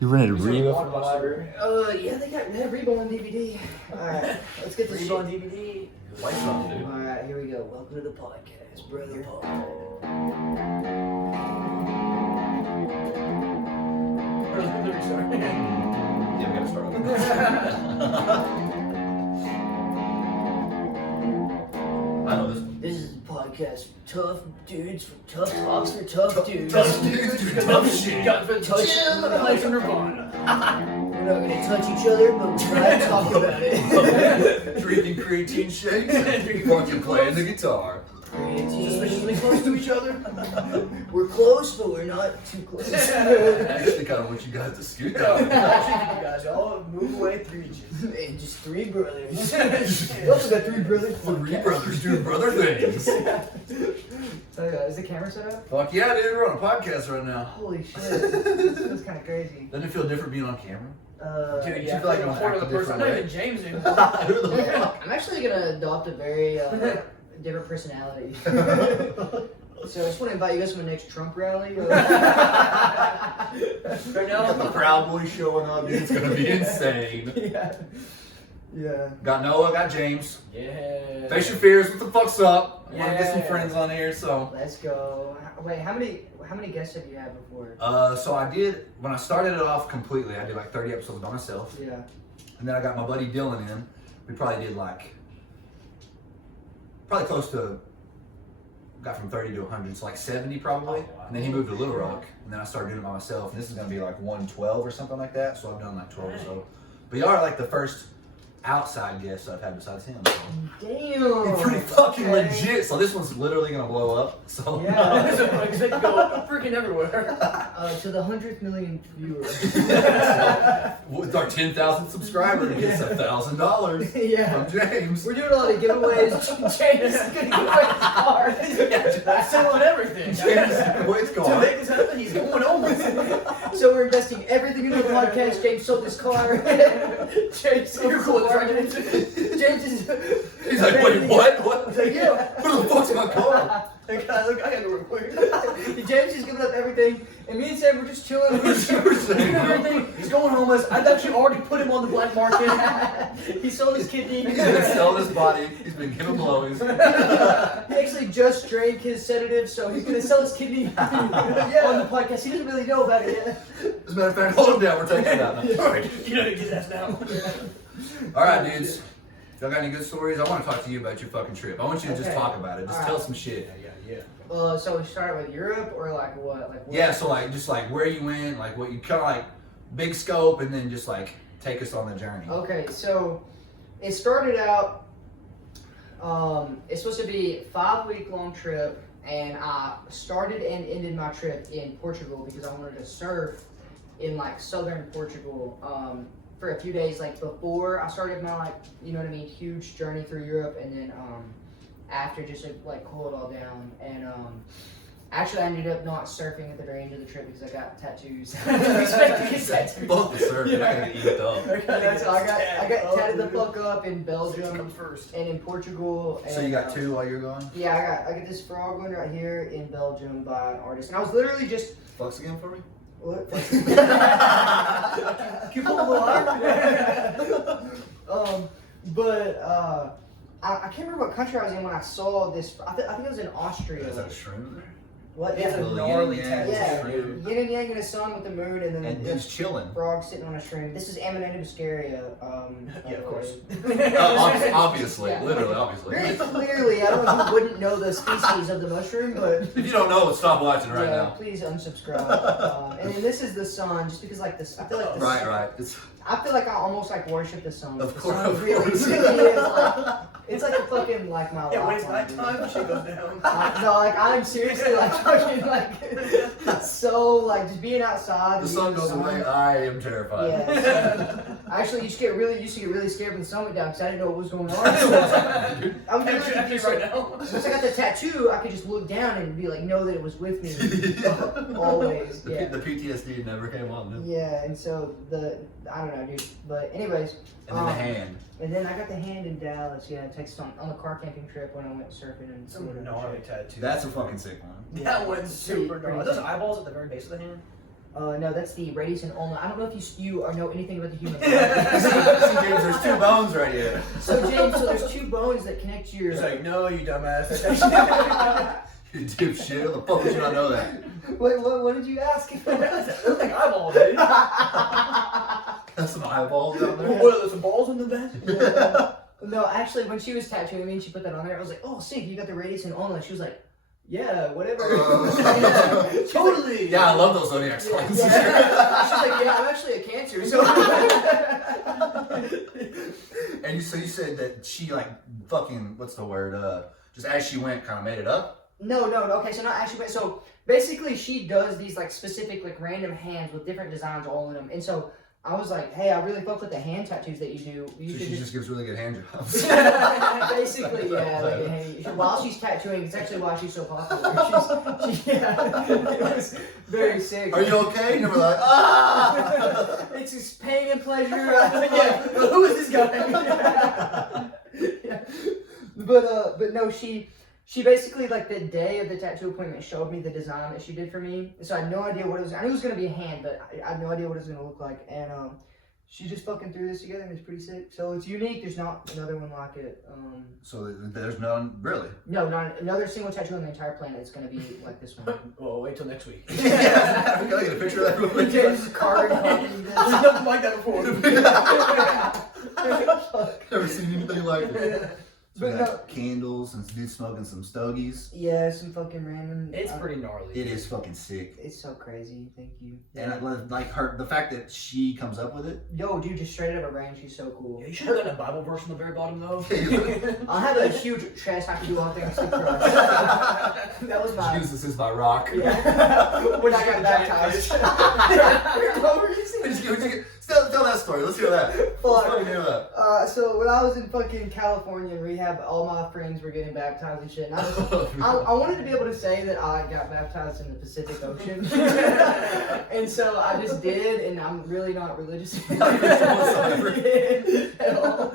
You rented Reba from the library? Yeah, they had Reba on DVD. Alright, let's get this Reba on DVD. Lights on, dude. Alright, here we go. Welcome to the podcast, brother Paul. Yeah, we gotta start with I know this one. This is a podcast for tough dudes, for tough talks for tough dudes. Tough dudes do tough shit. Touch Play from Nirvana. We're not gonna touch each other, but we're gonna talk about it. Drinking creatine shakes and fucking playing the guitar. Suspiciously close to each other. We're close, but we're not too close. Actually, kind of want you guys to scoot down. Actually, you guys all move away 3 inches. And just 3 brothers. We also got 3 brothers. 3 brothers doing brother things. So, is the camera set up? Fuck yeah, dude, we're on a podcast right now. Holy shit. This feels kind of crazy. Doesn't it feel different being on camera? Dude, you yeah, feel like I'm I'm a quarter of acting the person. I'm not different even James in. Who the fuck? I'm actually gonna adopt a very different personality. So I just want to invite you guys to my next Trump rally. Right now, The Proud Boys showing up, dude. It's gonna be insane. Yeah. Got Noah, got James. yeah. Face your fears, what the fuck's up? I wanna get some Yeah. friends on here, so. Let's go. Wait, how many guests have you had before? So I did, when I started it off completely, I did like 30 episodes by myself. Yeah. And then I got my buddy Dylan in. We probably did probably close to, got from 30 to 100, so like 70 probably. Oh, wow. And then he moved to Little Rock, and then I started doing it by myself. And this is gonna be like 112 or something like that, so I've done like 12 or so. But y'all are like the first outside guests I've had besides him. So. Damn. It's pretty fucking legit, so this one's literally gonna blow up. So Yeah. So I expect to go freaking everywhere. To the 100th million viewers. with our 10,000 subscribers, he gets $1,000 Yeah. from James. We're doing a lot of giveaways. James is gonna give away his car. That's selling everything. James, what's To going on? make this happen, he's going over. So we're investing everything into the podcast. James sold his car. James sold You're his cool with car. James. James is. He's like, wait, what? What? He's like, yeah. What the fuck's in my car? Hey guys, look, I gotta go real quick. James is giving up everything, and me and Sam were just chilling. We're super saying, bro. Everything. He's going homeless. I've actually already put him on the black market. He sold his kidney. He's been selling his body. He's been giving blows. He actually just drank his sedative, so he's gonna sell his kidney on the podcast. He doesn't really know about it yet. As a matter of fact, hold him down. We're taking it out now. Alright, you know, get his ass down. All right, dudes. Y'all got any good stories? I want to talk to you about your fucking trip. I want you to just Okay. talk about it. Just All tell right. some shit. Yeah. So we start with Europe or like what? Like what? Yeah, so like just like where you went, like what you kind of like big scope, and then just like take us on the journey. Okay, so it started out. It's supposed to be a 5-week long trip, and I started and ended my trip in Portugal because I wanted to surf in like southern Portugal for a few days, like before I started my like huge journey through Europe, and then after just to like cool it all down. And actually I ended up not surfing at the very end of the trip because I got tattoos. Respect to get tattoos. Both the surf, you're not gonna get eat up. Yeah, so I got tatted the fuck up in Comes Belgium first. and in Portugal. And, So you got 2 while you're gone? Yeah, I got this frog one right here in Belgium by an artist, and I was literally just Fucks again for me? what? Can you pull a little higher? I can't remember what country I was in when I saw this. I think it was in Austria. Is that a shroom there? What? It's a Yeah, Little gnarly yin and yang yeah. shroom. Yin and yang in the sun with the moon, and then And the he's chilling. frog sitting on a shroom. This is Amanita muscaria. Yeah, of course. Obviously, Yeah. literally, obviously. Very clearly, I don't know who wouldn't know the species of the mushroom, but If you don't know, stop watching right yeah, now. please unsubscribe. And then this is the sun, just because like this, I feel like the Right, sun, right. I feel like I almost like worship the sun. Of The course, sun of really, course. really is like, it's like a fucking like my Yeah, when it's lifeline, dude. nighttime, shit goes down. No, like I'm seriously like fucking like so like just being outside. The and sun being goes away, I am terrified. Yeah. Actually, used to get really scared when the sun went down because I didn't know what was going on. I was really Actually, confused, right like, now. once I got the tattoo, I could just look down and be like, know that it was with me always. The, Yeah. the PTSD never came on. Then. Yeah, and so I don't know, dude. But anyways, And then the hand. and then I got the hand in Dallas. Yeah, Texas on the car camping trip when I went surfing and Some gnarly tattoo. That's a fucking sick one. That one's super gnarly. Are those eyeballs at the very base of the hand? No, that's the radius and ulna. I don't know if you know anything about the human body. See, James, there's 2 bones right here. So James, there's 2 bones that connect your. He's like, no, you dumbass. You dipshit. How the fuck did you not know that? Wait, what did you ask? It looks like eyeballs, dude. That's some eyeballs down there. What are there, some balls in the bed? No, actually, when she was tattooing me and she put that on there, I was like, oh, sick, you got the radius and ulna. She was like, yeah, whatever. Totally. Yeah, I love those zodiac signs. She's like, yeah, I'm actually a Cancer. So. And so you said that she like fucking, what's the word? Just as she went, kind of made it up. No. Okay, so not actually. So basically, she does these like specific like random hands with different designs all in them, and so. I was like, hey, I really fuck with the hand tattoos that you do. So she just gives really good hand jobs. Basically, yeah. Like, hey, while she's tattooing, it's actually why she's so popular. It was very sick. Are you okay? And you were like, ah! It's just pain and pleasure. Yeah. Who is this guy? Yeah. But no, she basically, like, the day of the tattoo appointment showed me the design that she did for me. So I had no idea what it was. I knew it was going to be a hand, but I had no idea what it was going to look like. And she just fucking threw this together, and it's pretty sick. So it's unique. There's not another one like it. So there's none, really? No, not another single tattoo on the entire planet that's going to be like this one. Well, wait till next week. Yeah. Can I get a picture of that real quick? James' carbon copy. There's nothing like that before. Never seen anything like it. So But we got candles and dude smoking some stogies. Yeah, some fucking random. It's pretty gnarly. It is fucking sick. It's so crazy. Thank you. And I love like the fact that she comes up with it. Yo, dude, just straight out of her brain, she's so cool. Yeah, you should have done a Bible verse on the very bottom, though. I'll have a huge chest. I can do all things through Christ. That was my. Jesus is my rock. Yeah. When I got baptized. Tell that story. Let's hear that. Let's fucking hear that. So when I was in fucking California in rehab, all my friends were getting baptized and shit. And I wanted to be able to say that I got baptized in the Pacific Ocean. And so I just did, and I'm really not religious at all.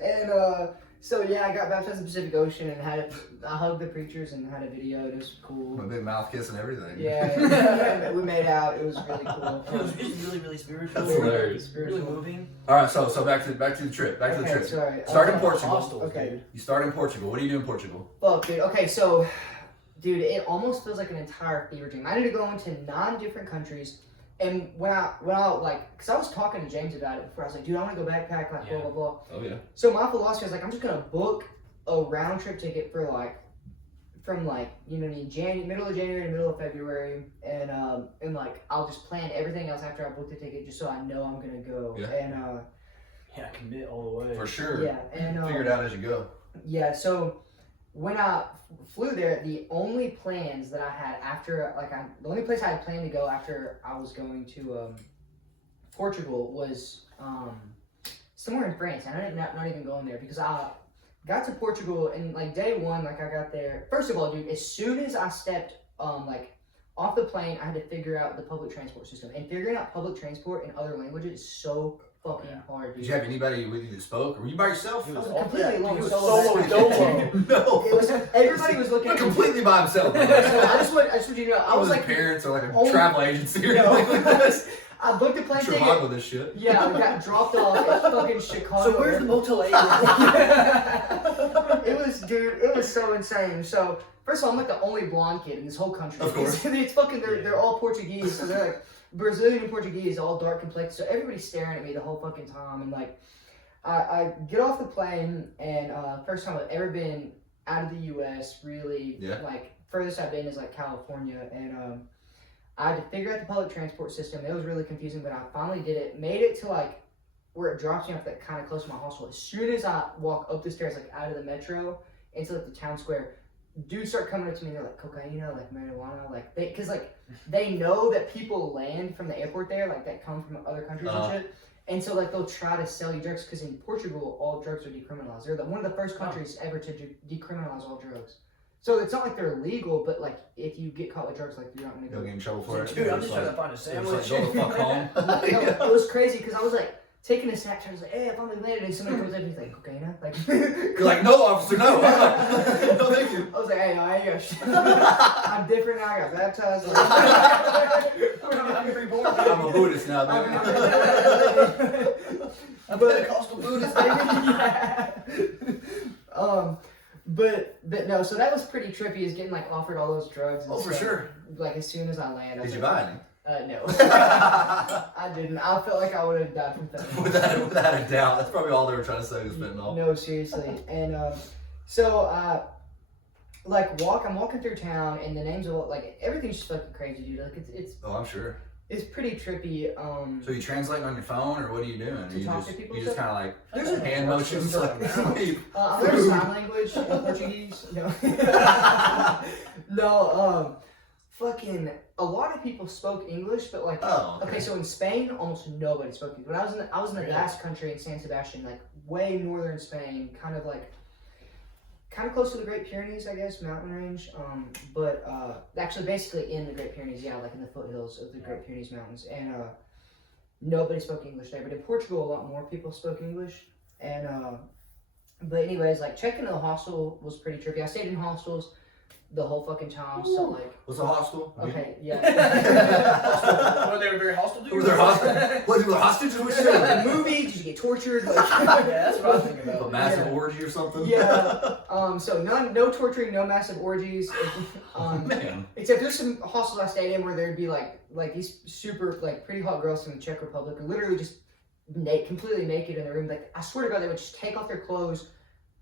And so yeah, I got baptized in the Pacific Ocean and I hugged the preachers and had a video. It was cool. A big mouth kiss and everything. Yeah, we made out. It was really cool. It was really, really spiritual. That's hilarious. Really moving. All right, so back to the trip. Back to the trip. Sorry. Start in Portugal. Hostels, Okay. dude. You start in Portugal. What do you do in Portugal? Fuck, dude. Okay, so, dude, it almost feels like an entire fever dream. I need to go into 9 different countries, and when I like, cause I was talking to James about it before. I was like, dude, I want to go backpack, like, blah blah blah. Oh yeah. So my philosophy is like, I'm just gonna book a round trip ticket for like, from like, you know, middle of January to middle of February, and like, I'll just plan everything else after I book the ticket, just so I know I'm gonna go. Yeah. And Yeah, commit all the way. For sure. yeah, and Figure it out as you go. yeah, so when I flew there, the only plans that I had after, the only place I had planned to go after I was going to Portugal was somewhere in France. I ended up not even going there because I got to Portugal and like day one, like I got there. First of all, dude, as soon as I stepped like off the plane, I had to figure out the public transport system. And figuring out public transport in other languages is so fucking hard, dude. Did you have anybody with you that spoke, or were you by yourself? He I was was completely alone. He was solo solo backpack. dolo. No. Everybody was looking Not at me. completely by himself. So I just want you to know, I was his like, parents or like a oh, travel agency or no. anything like this. I booked a plane ticket. Trivago this shit. Yeah, we got dropped off at fucking Chicago. So where's the Motel 8? It was, dude, it was so insane. So, first of all, I'm like the only blonde kid in this whole country. Of course. It's fucking, they're all Portuguese, so they're like Brazilian and Portuguese, all dark complexion. So everybody's staring at me the whole fucking time. And like, I get off the plane, and first time I've ever been out of the U.S., really, Yeah. like, furthest I've been is like California. And I had to figure out the public transport system. It was really confusing, but I finally did it. Made it to like where it drops me off that kind of close to my hostel. As soon as I walk up the stairs, like out of the metro into like the town square, dudes start coming up to me. And they're like cocaine, like marijuana, like because like they know that people land from the airport there, like that come from other countries and shit. And so like they'll try to sell you drugs because in Portugal all drugs are decriminalized. They're one of the first countries ever to decriminalize all drugs. So it's not like they're illegal, but like if you get caught with drugs, like you're not gonna You'll get in trouble for it. Dude, I'm just It's trying to like- find a it's sandwich. like, go the fuck home. No, it was crazy because I was like taking a Snapchat. I was like, "Hey, I finally landed," and somebody comes up and he's like, "Cocaine?" Like, You're like, no, officer, no. No, thank you. I was like, "Hey, no, I ain't got shit. I'm different now. I got baptized." Like, hungry boy. I'm a Buddhist now, baby. I'm Pentecostal Buddhist, baby. Yeah. But no, so that was pretty trippy. Is getting like offered all those drugs. And Oh, for stuff, sure. Like as soon as I land. Did you buy any? No. I didn't. I felt like I would have died from fentanyl. Without a doubt. That's probably all they were trying to say was fentanyl. No, seriously. And so I'm walking through town, and the names of like everything's just fucking crazy, dude. Like it's Oh, I'm sure. it's pretty trippy. So you translating on your phone, or what are you doing? To talk to people You just stuff? kind of like There's a hand motions like sleep. I learned sign language in Portuguese. No. No, fucking a lot of people spoke English, but like okay, so in Spain almost nobody spoke English. When I was in the Basque country in San Sebastian, like way northern Spain, kind of close to the Great Pyrenees, I guess, mountain range. But actually basically in the Great Pyrenees, yeah, like in the foothills of the Great Pyrenees Mountains. And nobody spoke English there. But in Portugal a lot more people spoke English. And but anyways, like checking into the hostel was pretty trippy. I stayed in hostels the whole fucking time. So like What's a hostel? okay, yeah. Were they very hostile to you? Were there hostages? What, were there hostages? What shit? Like a movie, did you get tortured? Like, Yeah, that's what I was thinking A about. massive orgy or something? yeah. So no torturing, no massive orgies. Man. Except there's some hostels I stayed in where there'd be like these super like pretty hot girls from the Czech Republic who literally just completely naked in the room. Like I swear to God, they would just take off their clothes,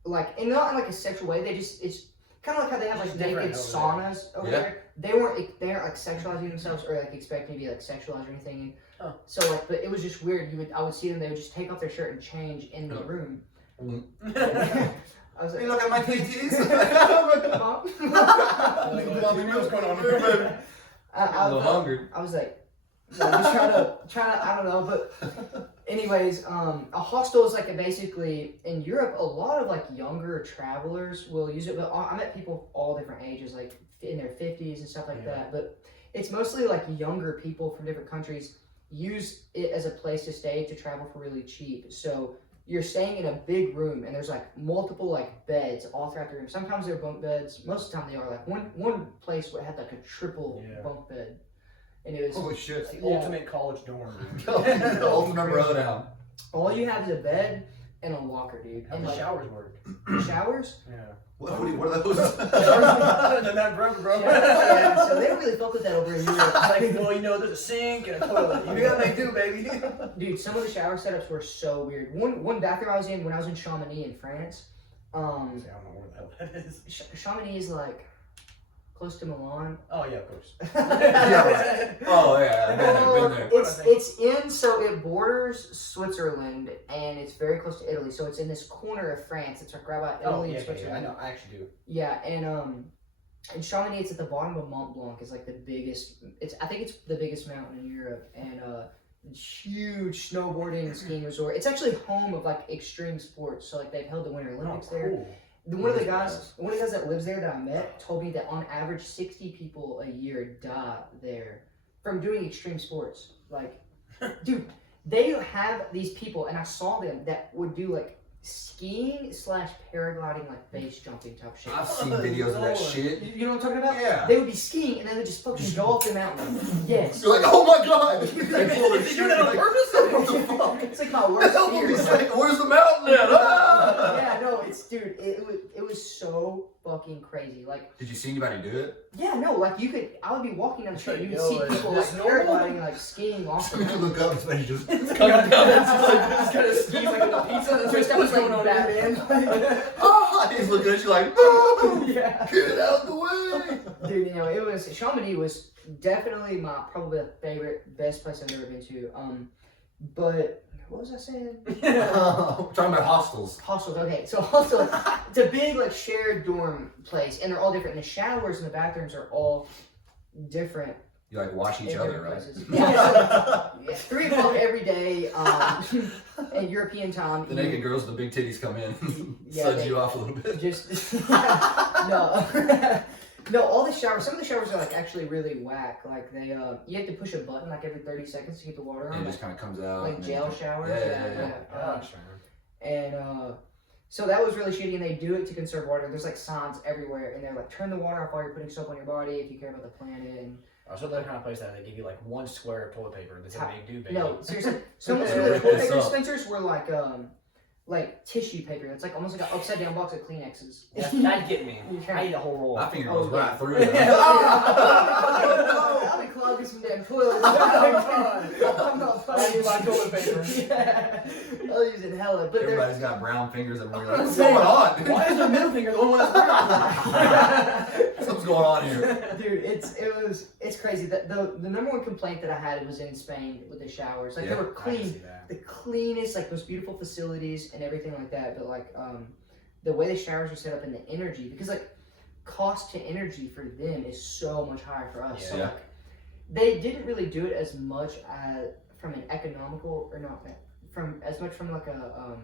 like and not in like a sexual way. It's kind of like how they have like naked saunas over there. They aren't like sexualizing themselves or like expecting to be like sexualized or anything. Oh. So like, but it was just weird. I would see them. They would just take off their shirt and change in the room. I was like, You look at my titties. Mom? Mommy, what's going on here? I A little hungry. I was like, just trying to, I don't know, but anyways, a hostel is like basically in Europe, a lot of like younger travelers will use it, but I met people of all different ages, like in their 50s and stuff like that, but it's mostly like younger people from different countries use it as a place to stay to travel for really cheap. So you're staying in a big room and there's like multiple like beds all throughout the room. Sometimes they're bunk beds. Most of the time they are. Like one place where it had like a triple bunk bed. And it was Holy shit. It's the ultimate college dorm. The ultimate bro down. all you have is a bed and a locker, dude. How And the like showers work. showers. Yeah. What are those? They're not broke, bro. Yeah, so they don't really fuck with that over in Europe. It's like, well, you know, there's a sink and a toilet. You got they do, baby. Dude, some of the shower setups were so weird. One bathroom I was in when I was in Chamonix in France. I don't know where the hell that is. Chamonix is like close to Milan. Oh yeah, of course. Yeah, right. Oh yeah, I've been there. It's in, so it borders Switzerland and it's very close to Italy. So it's in this corner of France. It's like right by Italy and Switzerland. I know. I actually do. Yeah, and in Chamonix, it's at the bottom of Mont Blanc. It's like the biggest. I think it's the biggest mountain in Europe, and huge snowboarding and skiing resort. It's actually home of like extreme sports. So like they've held the Winter Olympics there. Cool. One of the guys that lives there that I met told me that on average 60 people a year die there from doing extreme sports. Like, dude, they have these people, and I saw them that would do like skiing / paragliding, like base jumping type shit. I've seen videos of that shit. You know what I'm talking about? Yeah. They would be skiing and then they just fucking go off the mountain. Yes. You're like, oh my god! They pull their Did you shit, do that on like, purpose? what the fuck? It's like my worst fear. He's like, where's the mountain at? Ah! Yeah, no, dude, it was so fucking crazy. Like, Did you see anybody do it? yeah, no, like I would be walking down the street and you Yo, would see people it's like normal. paragliding, like skiing off the So you mountain. look up and somebody just Coming down, it's just kind of skis like a pizza. That's Dressed up what's as going like on Batman. ah! He's looking at you like, no! Yeah. Get out the way! Dude, you know, Chamonix was definitely my probably favorite, best place I've ever been to. But what was I saying? Talking about hostels. Hostels, okay. So hostels, it's a big like shared dorm place, and they're all different. And the showers and the bathrooms are all different. You like wash each in other, different right? places. Yeah, so, yeah, 3 o'clock every day, in European time. The naked girls with the big titties come in, Yeah, suds they- you off a little bit. Just no. No, all the showers. Some of the showers are like actually really whack. Like they, you have to push a button like every 30 seconds to get the water on. And it just kind of comes out. Like and jail then- showers. Yeah. Gosh, And so that was really shitty. And they do it to conserve water. There's like signs everywhere, and they're like, turn the water off while you're putting soap on your body if you care about the planet. And So they're the kind of place that they give you like one square of toilet paper. That's how they do, baby. No, seriously. Some of the Yeah, toilet it's paper up. dispensers were like tissue paper. It's like almost like an upside down box of Kleenexes. That'd get me. You can't- I eat a whole roll. My finger Oh, goes yeah. right through it. I'll be clogging some damn toilets. I'm not I use my playing. toilet paper. Yeah. I'll use it hella. But they're, Everybody's got brown fingers and we're like, what's saying, going on? Why is their middle finger the only one that's brown? Something's going on here. dude, it's crazy. The number one complaint that I had was in Spain with the showers. Like they were I can clean, see that. the cleanest, like most beautiful facilities and everything like that. But like the way the showers are set up and the energy, because like cost to energy for them is so much higher for us. So Yeah. like they didn't really do it as much as from an economical or not from as much from like a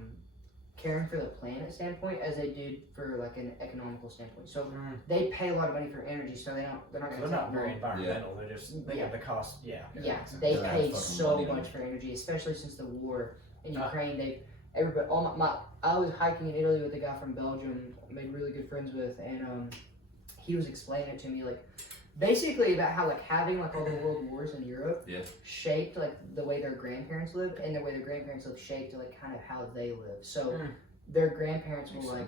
caring for the planet standpoint as they did for like an economical standpoint. So they pay a lot of money for energy, so they're not They're gonna not take very more. environmental. They're just they Yeah. have the cost. Yeah. Yeah, makes sense. they They're not pay fucking so money, much man. for energy, especially since the war in Ukraine. Everybody, all my I was hiking in Italy with a guy from Belgium, made really good friends with, and he was explaining it to me like basically about how like having like all the world wars in Europe shaped like the way their grandparents lived, and the way their grandparents lived shaped like kind of how they lived. So their grandparents were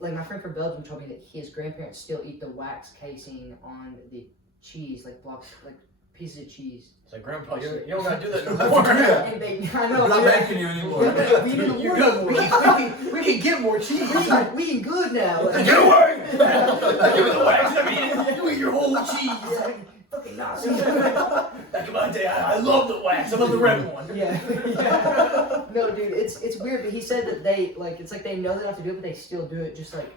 like my friend from Belgium told me that his grandparents still eat the wax casing on the cheese, like blocks, like pieces of cheese. It's like, Grandpa, you don't gotta do that That's anymore. good. And I know, We're not yeah. making you anymore. Yeah, we didn't You're work. good. We can get more cheese. We eating good now. Get away! Give me the wax. I mean, you eat your whole cheese. Yeah, fucking Nazi. Back in my day, I love the wax. I love the red one. Yeah. No, dude, it's weird. But he said that they like it's like they know they don't have to do it, but they still do it just like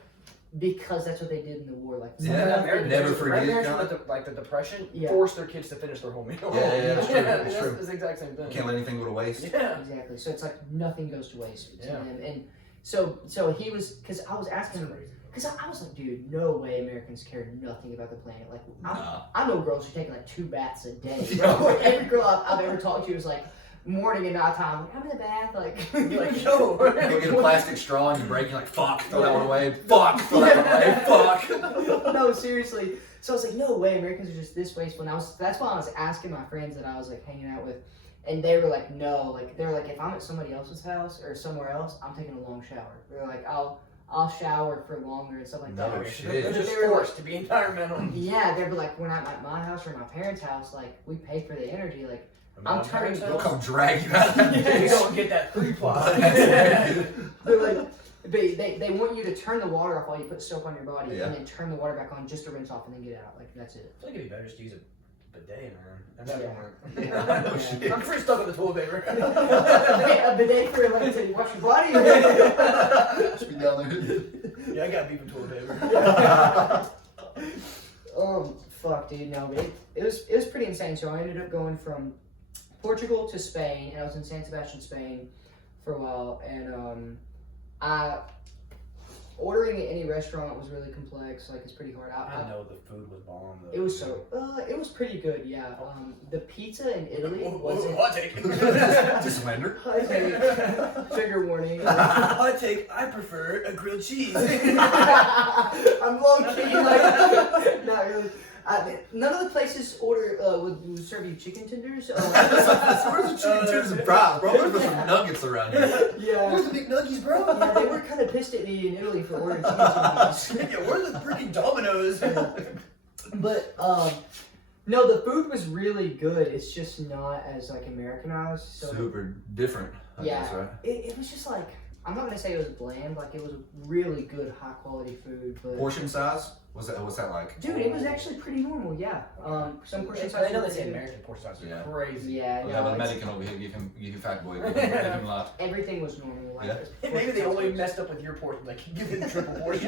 because that's what they did in the war. Like Never forget. Grandparents with the Depression Yeah. forced their kids to finish their whole meal. Yeah, that's true. That's That's true. the exact same thing. You can't let anything go to waste. Yeah. exactly. So it's like nothing goes to waste to Yeah. them. And so he was because I was asking him. Because I was like, dude, no way Americans care nothing about the planet. Like, I know girls who take like 2 baths a day. Bro. Like, every girl I've ever talked to was like, morning and night time, like, I'm in the bath. Like, You're like, yo. You get a plastic straw and you break it, you're like, fuck, throw that one away. Fuck, throw that one away. Fuck. No, seriously. So I was like, no way, Americans are just this wasteful. And that's why I was asking my friends that I was like hanging out with. And they were like, no. Like, they were like, if I'm at somebody else's house or somewhere else, I'm taking a long shower. They're like, I'll shower for longer and stuff like No that. shit. They're just They were forced to be environmental. Yeah, they'd be like, when I'm at my house or my parents' house, like, we pay for the energy. Like, I'm turning They'll come drag you out of that You bitch. don't get that 3 ply. they're like, they want you to turn the water off while you put soap on your body Yeah. and then turn the water back on just to rinse off and then get out. Like, that's it. I think it'd be better just to use a bidet, man. And that Yeah. don't work. Yeah. No shit. I'm pretty stuck with the toilet paper. A bidet for, like, to wash your body? Just be down there. Yeah, I got beef with toilet paper. Fuck, dude, no, but it was pretty insane. So I ended up going from Portugal to Spain, and I was in San Sebastian, Spain, for a while. And ordering at any restaurant was really complex. Like, it's pretty hard. I know the food was bomb though. It was it was pretty good. Yeah. The pizza in Italy wasn't. Hot take. Disclaimer. Trigger warning. Hot take. I prefer a grilled cheese. I'm low key, like, not really. None of the places would serve you chicken tenders. Where's the chicken tenders and fries, bro? There's some nuggets around here. Yeah. Where's the big nuggies, bro? Yeah, they were kind of pissed at me in Italy for ordering chicken tenders. Yeah, where's the freaking Domino's? But no, the food was really good. It's just not as like Americanized. So Super different, I guess, right? it was just like, I'm not gonna say it was bland. Like, it was really good, high quality food. But Portion size? What's that like? dude, it was actually pretty normal. Yeah. Some portion size. I know were they say pretty good. American portion size Yeah. is crazy. Yeah. We no, have a it's- American over here, give him fat boy, give him a lot. Everything was normal. Like, Yeah. Maybe they only messed up with your portion. Like, give him triple portion.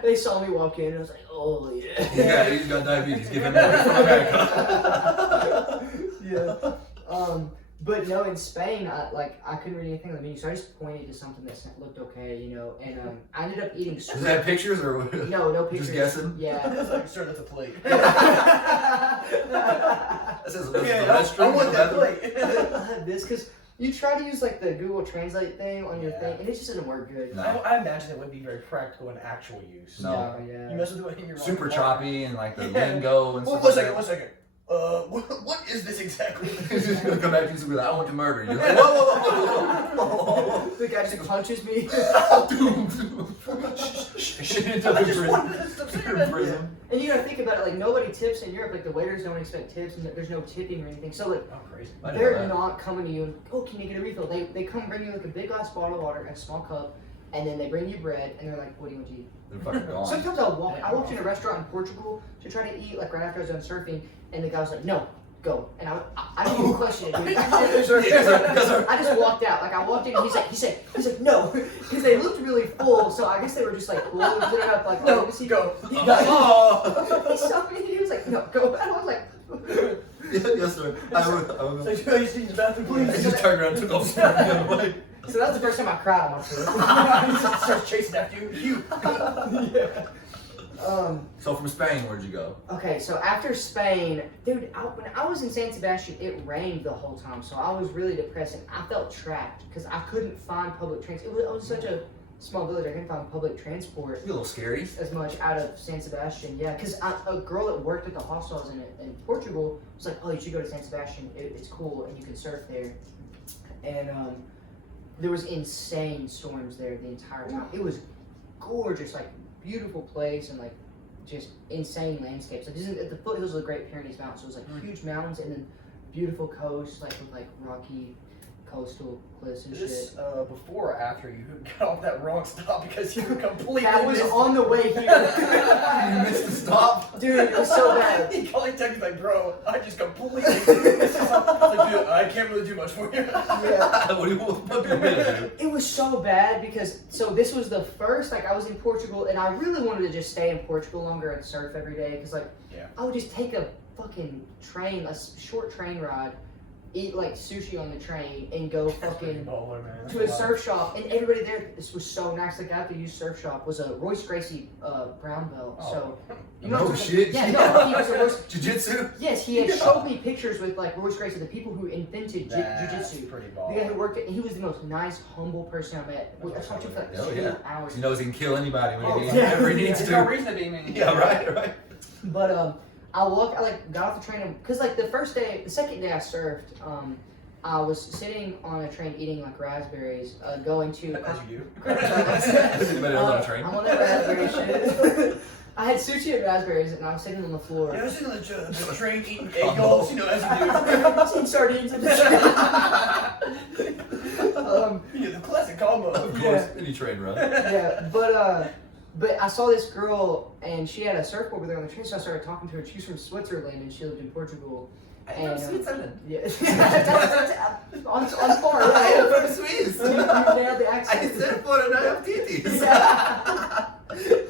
They saw me walk in and I was like, oh yeah. He's got diabetes, give him more. He's from America. Yeah. But no, in Spain, I couldn't read anything on the menu, so I just pointed to something that looked okay, you know, and I ended up eating. Does that have pictures or what? No pictures. Just guessing? Yeah. It's like, sir, that's a plate. That says the Yeah, restroom. I want that plate. I have this because you try to use like the Google Translate thing on your Yeah. thing, and it just doesn't work good. No. I imagine it would be very practical in actual use. No. Yeah. You mess with it in your Super own car. choppy and like the lingo and Well, stuff. one like second, that. one second. what is this exactly? He's just gonna come back and be like, I want to murder you. Like, whoa. The guy just punches me. And you gotta think about it, like nobody tips in Europe. Like the waiters don't expect tips, and there's no tipping or anything. So like, Oh, crazy. they're not coming to you and, oh, can you get a refill? They come bring you like a big glass bottle of water and a small cup, and then they bring you bread, and they're like, what do you want to eat? They're fucking gone. Sometimes I walked in a restaurant in Portugal to try to eat, like right after I was done surfing, and the guy was like, no, go. And I didn't even question it, dude. I just walked out. Like I walked in, and he's like, no, because they looked really full. So I guess they were just like loaded it up, like, No, let me see, go. He Oh. saw me. He was like, no, go. And I was like, Yes, sir. I would. So you used to use the bathroom, I please. just turned around and took off the other way. so that was the first time I cried on my trip. He starts chasing after you. Yeah. So from Spain, where'd you go? Okay, so after Spain, dude, when I was in San Sebastian, it rained the whole time, so I was really depressed and I felt trapped because I couldn't find public transport. It was such a small village, I couldn't find public transport A little scary. as much out of San Sebastian. Yeah, because a girl that worked at the hostel I was in Portugal was like, oh, you should go to San Sebastian. It's cool and you can surf there. And there was insane storms there the entire time. It was gorgeous, like beautiful place and like just insane landscapes. Like this is at the foothills of the Great Pyrenees Mountains, so it was like huge mountains and then beautiful coast, like with like rocky coastal cliffs and This shit. before or after you got off that wrong stop because you were completely That was missed on the way You here. missed the stop. Dude, it was so bad. He called me text like, bro, I just completely missed this. Like, dude, I can't really do much for you. Yeah. What do you want to do? It was so bad because, so this was the first, like I was in Portugal and I really wanted to just stay in Portugal longer and surf every day because like, Yeah. I would just take a fucking train, a short train ride, eat like sushi on the train and go fucking Baller, man. to a surf shop and everybody there, this was so nice. The guy at the used surf shop was a Royce Gracie brown belt. So, you know, No what I'm shit. Yeah, no, he was a Royce. Jiu-jitsu? Yes, he had showed me pictures with like Royce Gracie, the people who invented jiu-jitsu. Pretty The baller. guy who worked it, he was the most nice, humble person I met. I talked to him for like Oh, 2 yeah. hours. He knows he can kill anybody when he yeah. whenever he needs There's no to. reason to be mean. Yeah, right. But I like got off the train because like the second day I surfed, I was sitting on a train eating like raspberries, going to. As you do. Anybody else on a train? I'm on that raspberry shit. I had sushi and raspberries, and I was sitting on the floor. Yeah, I was sitting on the train eating egg yolks, you know, as you do. And sardines in the train. Yeah, the classic combo. Of course, Yeah. any train run. Yeah, but I saw this girl and she had a surfboard with her on the train, so I started talking to her. She's from Switzerland and she lived in Portugal. And, Switzerland. Yeah, that's on par. I Right? am from Swiss. You nailed the I accent. said for and I have titties.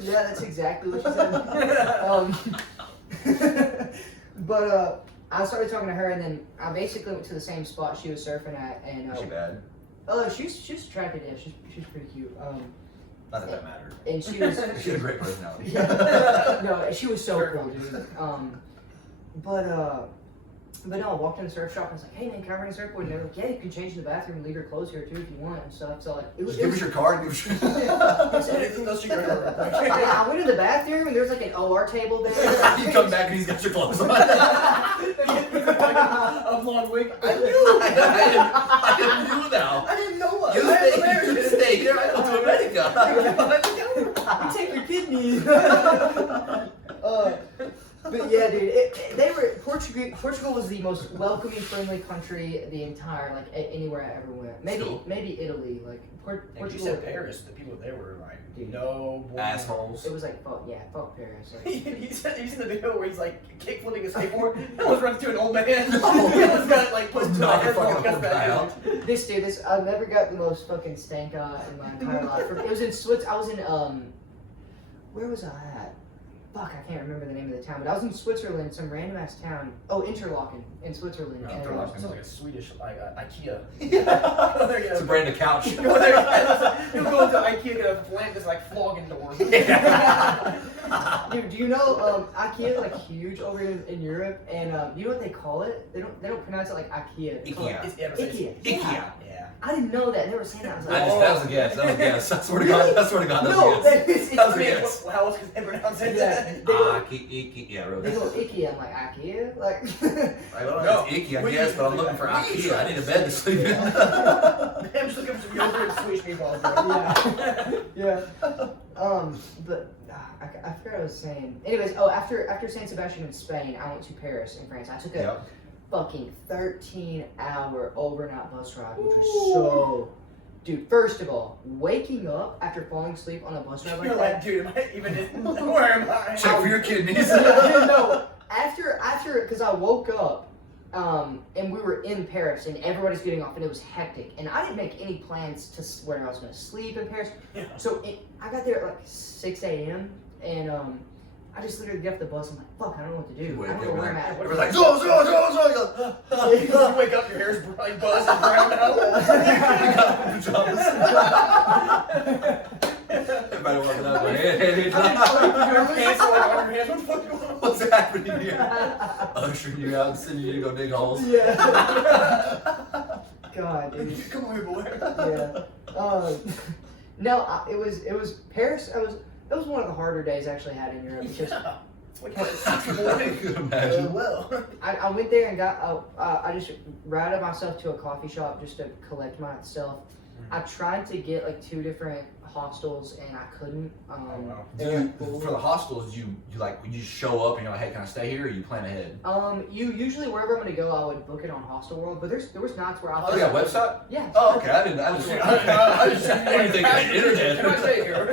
Yeah, that's exactly what she said. But I started talking to her, and then I basically went to the same spot she was surfing at, and Not too bad. she's attractive. Yeah, she's pretty cute. Not that mattered. And she was She had a great personality. yeah, no, she was so cool, dude. But no, I walked in the surf shop and I was like, hey man, can I rent a surfboard? And they were like, yeah, you can change in the bathroom and leave your clothes here too if you want and stuff. So like, it was. Just give us your card. Give us your. Those two girls are Yeah, I went in the bathroom and there was like an OR table there. You come back and he's got your clothes on. a blonde wig. I knew. I didn't know now. I didn't know what. You stay here. I go to America. You take your kidneys. But yeah, dude, Portugal was the most welcoming, friendly country the entire like anywhere I ever went. Maybe Italy, like If you Portugal. said Paris, the people there were like, Dude. no. Boy. Assholes. It was like fuck Paris. Like, He's in the video where he's like kick flipping a skateboard and almost runs to an old man. He almost got like pushed to Knock the a fucking head. old guy out. this I've never got the most fucking stank eye in my entire life. It was in I was in where was I at? Fuck, I can't remember the name of the town, but I was in Switzerland, some random ass town. Oh, Interlaken in Switzerland. No, And, Interlaken's like a Swedish like IKEA. Yeah. Go there, get It's a brand of couch. Go there, you go into IKEA, get a lamp that's like flogging doors. Dude, do you know IKEA is like huge over in Europe, and you know what they call it? They don't pronounce it like IKEA. They call it Ikea. It's, yeah, Ikea. Ikea. Yeah. I didn't know that. And they were saying that. I was like, That was a guess. That was a guess. I swear to God. That no, was a guess. That was a I mean, guess. how else could they pronounce it? Yeah. They go, Yeah, really. they go icky. I'm like, IKEA? Like, I don't know, No, it's icky, I we guess, need- but I'm looking for IKEA. I need a bed to sleep in. I'm just looking for some yogurt and Swedish meatballs, bro. yeah. But I forgot what I was saying. Anyways, after San Sebastian in Spain, I went to Paris in France. I took a fucking 13-hour overnight bus ride, which was so... Dude, first of all, waking up after falling asleep on a bus ride like You're that... like, dude, am I even in? Where am I? Check for your kidneys. No, after, because I woke up, and we were in Paris, and everybody's getting off, and it was hectic, and I didn't make any plans to where I was going to sleep in Paris. Yeah. So I got there at like 6 a.m. and I just literally get off the bus. I'm like, fuck, I don't know what to do. I don't know where I'm at. We're like, go. You wake up, your hair's like buzzed and brown out. Everybody walking up like, hey. Your pants are like on your hands. What the fuck is going on? What's happening here? Ushering you out and sending you to go dig holes. Yeah. God, dude. Come on here, boy. Yeah. No, it was Paris. That was one of the harder days I actually had in Europe because It's like what, 6 in the morning? Imagine. Well. I went there and got I just routed myself to a coffee shop just to collect myself. I tried to get like 2 different hostels and I couldn't. For the hostels, you just show up and you're like, hey, can I stay here? Or you plan ahead? You usually wherever I'm gonna go, I would book it on Hostel World, but there was nights where I. Oh, yeah, website? Yeah. Oh, okay. I just didn't think of internet. Can I stay here?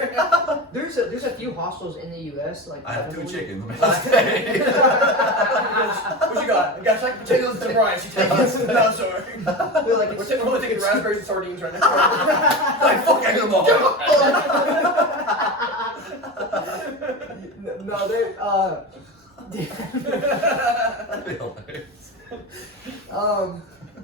There's a few hostels in the U.S. like. I have 2 heavily- chickens. Let me stay. What you got? I got like potatoes and rice. You take it? No, sorry. They're like, We're only taking raspberries and sardines right now. Like, fuck, I them all. No, they're That'd be hilarious.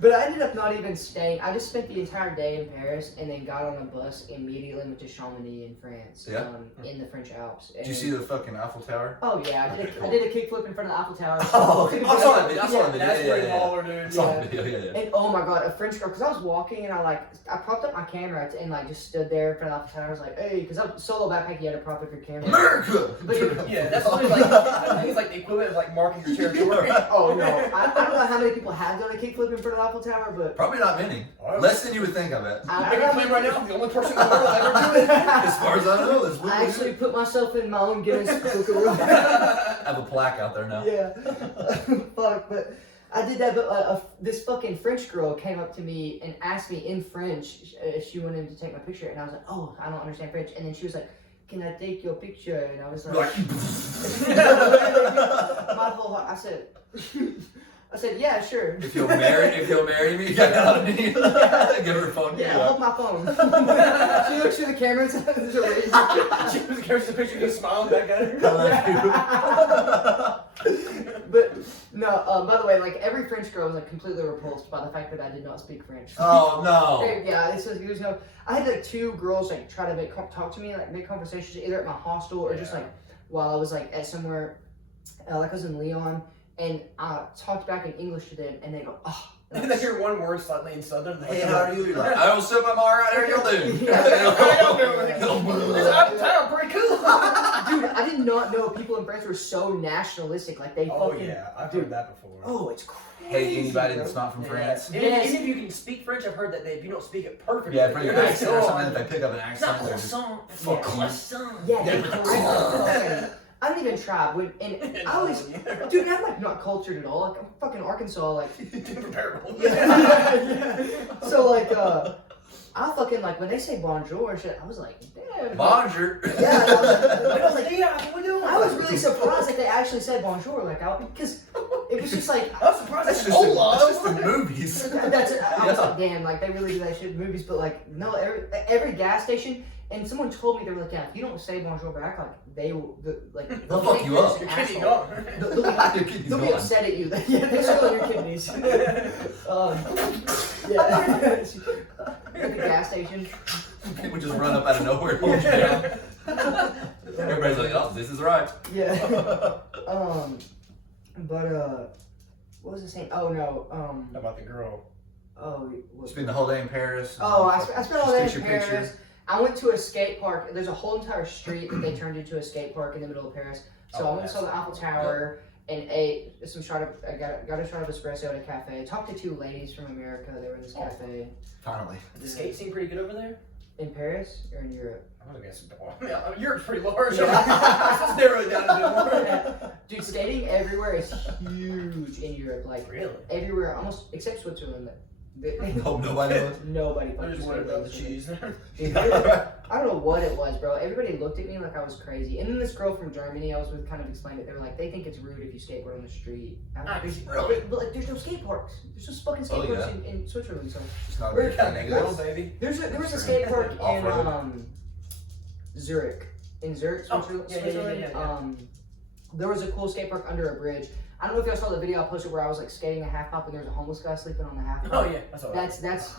but I ended up not even staying. I just spent the entire day in Paris and then got on a bus immediately went to Chamonix in France. Yeah? In the French Alps. Did you see the fucking Eiffel Tower? Oh yeah, Okay, cool. I did a kickflip in front of the Eiffel Tower. Oh, okay. I saw that video. I saw that video. That's pretty Yeah. baller, dude. I saw the video, yeah. And oh my god, a French girl, because I was walking and I propped up my camera and like just stood there in front of the Eiffel Tower. I was like, hey, because I'm solo backpack, you had to prop up your camera. America! But Yeah, that's literally like, I think it's like the equivalent of like marking your territory. Oh no, I don't know how many people have done a kickflip in front of the Eiffel Tower, but Probably not many. Less than you would think, I bet. I I can claim right now, I'm the only person in the world ever do it. As far as I know, there's I actually put myself in my own Guinness Book of World. I have a plaque out there now. Yeah. Fuck, but I did that, but this fucking French girl came up to me and asked me in French if she wanted to take my picture, and I was like, oh, I don't understand French. And then she was like, can I take your picture? And I was like, my whole heart, I said, yeah, sure. If you'll marry me, yeah, give her a phone. Yeah, hold my phone. She looks through the camera and says, there's a razor. She was carrying the picture of you smiling back at her. But no, by the way, like every French girl was like completely repulsed by the fact that I did not speak French. Oh no. Yeah, there's no. I had like 2 girls like try to talk to me, like make conversations either at my hostel or just like while I was like at somewhere, like I was in Lyon, and I talked back in English to them, and they go, oh. And then hear one word slightly in southern. Hey, how are you? You're like, I don't sip my all right. How y'all doing? How y'all doing? It's out of town, pretty cool. Dude, I did not know people in France were so nationalistic. Like they Oh fucking. yeah, I've dude. heard that before. Oh, it's crazy. Hey, anybody bro. that's not from France? And Yes. if you can speak French, I've heard that if you don't speak it perfectly, Yeah, pretty you're good gonna accent or go something. on. If they pick up an accent, they're just Yeah. croissant. Yeah, I didn't even try. And I was, dude, I'm like not cultured at all. Like I'm fucking Arkansas, like. Comparable. Yeah. So like, I fucking like when they say bonjour and shit, I was like, damn. Bonjour. Yeah, I was like, yeah, what we doing? I was really surprised that they actually said bonjour, like, because it was just like. I'm surprised That's that's just, hola. that's just the movies. That's it. I was like, damn, like they really do that shit in movies, but like, no, every gas station. And someone told me, they were like, yeah, if you don't say bonjour back, like they will, They'll fuck you up. Your kidney gone. Your kidney's They'll be gone. upset at you. Yeah, they're stealing your kidneys. Yeah. At the gas station. People just run up out of nowhere and hold you down. Everybody's like, oh, this is right. Yeah. But what was I saying? Oh no. How about the girl? Oh, Spend the whole day in Paris. Oh, I spent all day in Just take your Paris. picture. I went to a skate park. There's a whole entire street that they turned into a skate park in the middle of Paris. So I went and saw the Eiffel Tower and ate some shot of. I got a shot of espresso at a cafe. Talked to 2 ladies from America. They were in this cafe. Finally. The skate scene pretty good over there? In Paris or in Europe? I was guessing. I mean, Europe's pretty large. Let's narrow it down a bit more. Dude, skating everywhere is huge in Europe. Like Really? everywhere, almost except Switzerland. Hope nobody knows. Nobody I fucking just worried about the skates. cheese. Dude, I don't know what it was, bro. Everybody looked at me like I was crazy. And then this girl from Germany, I was with, kind of explained it. They were like, they think it's rude if you skateboard on the street. I was like, Really? but like, there's no skate parks. There's just fucking skate Oh, parks in Switzerland. So It's not We're very kind kind Little baby. there was a skate park in Off-road. Zurich. In Zurich, Oh, Switzerland. yeah. There was a cool skate park under a bridge. I don't know if y'all saw the video I posted where I was like skating a half pipe and there was a homeless guy sleeping on the half pipe. Oh yeah, I saw that. That's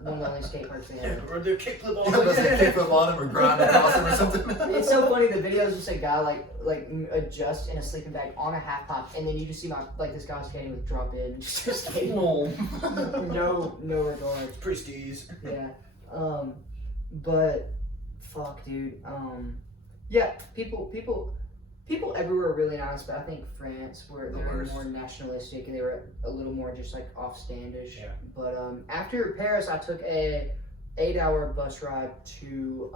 one of the only skate parks they Yeah, have. or do a kickflip Yeah, on let's kick them on him or grind across him or something. It's so funny. The video is just a guy like adjust in a sleeping bag on a half pipe, and then you just see this guy skating with drop in, just skating. no regard. Prestige. Yeah. But fuck, dude. Yeah. People everywhere are really nice, but I think France were more nationalistic and they were a little more just like offstandish. Yeah. But after Paris, I took a 8-hour bus ride to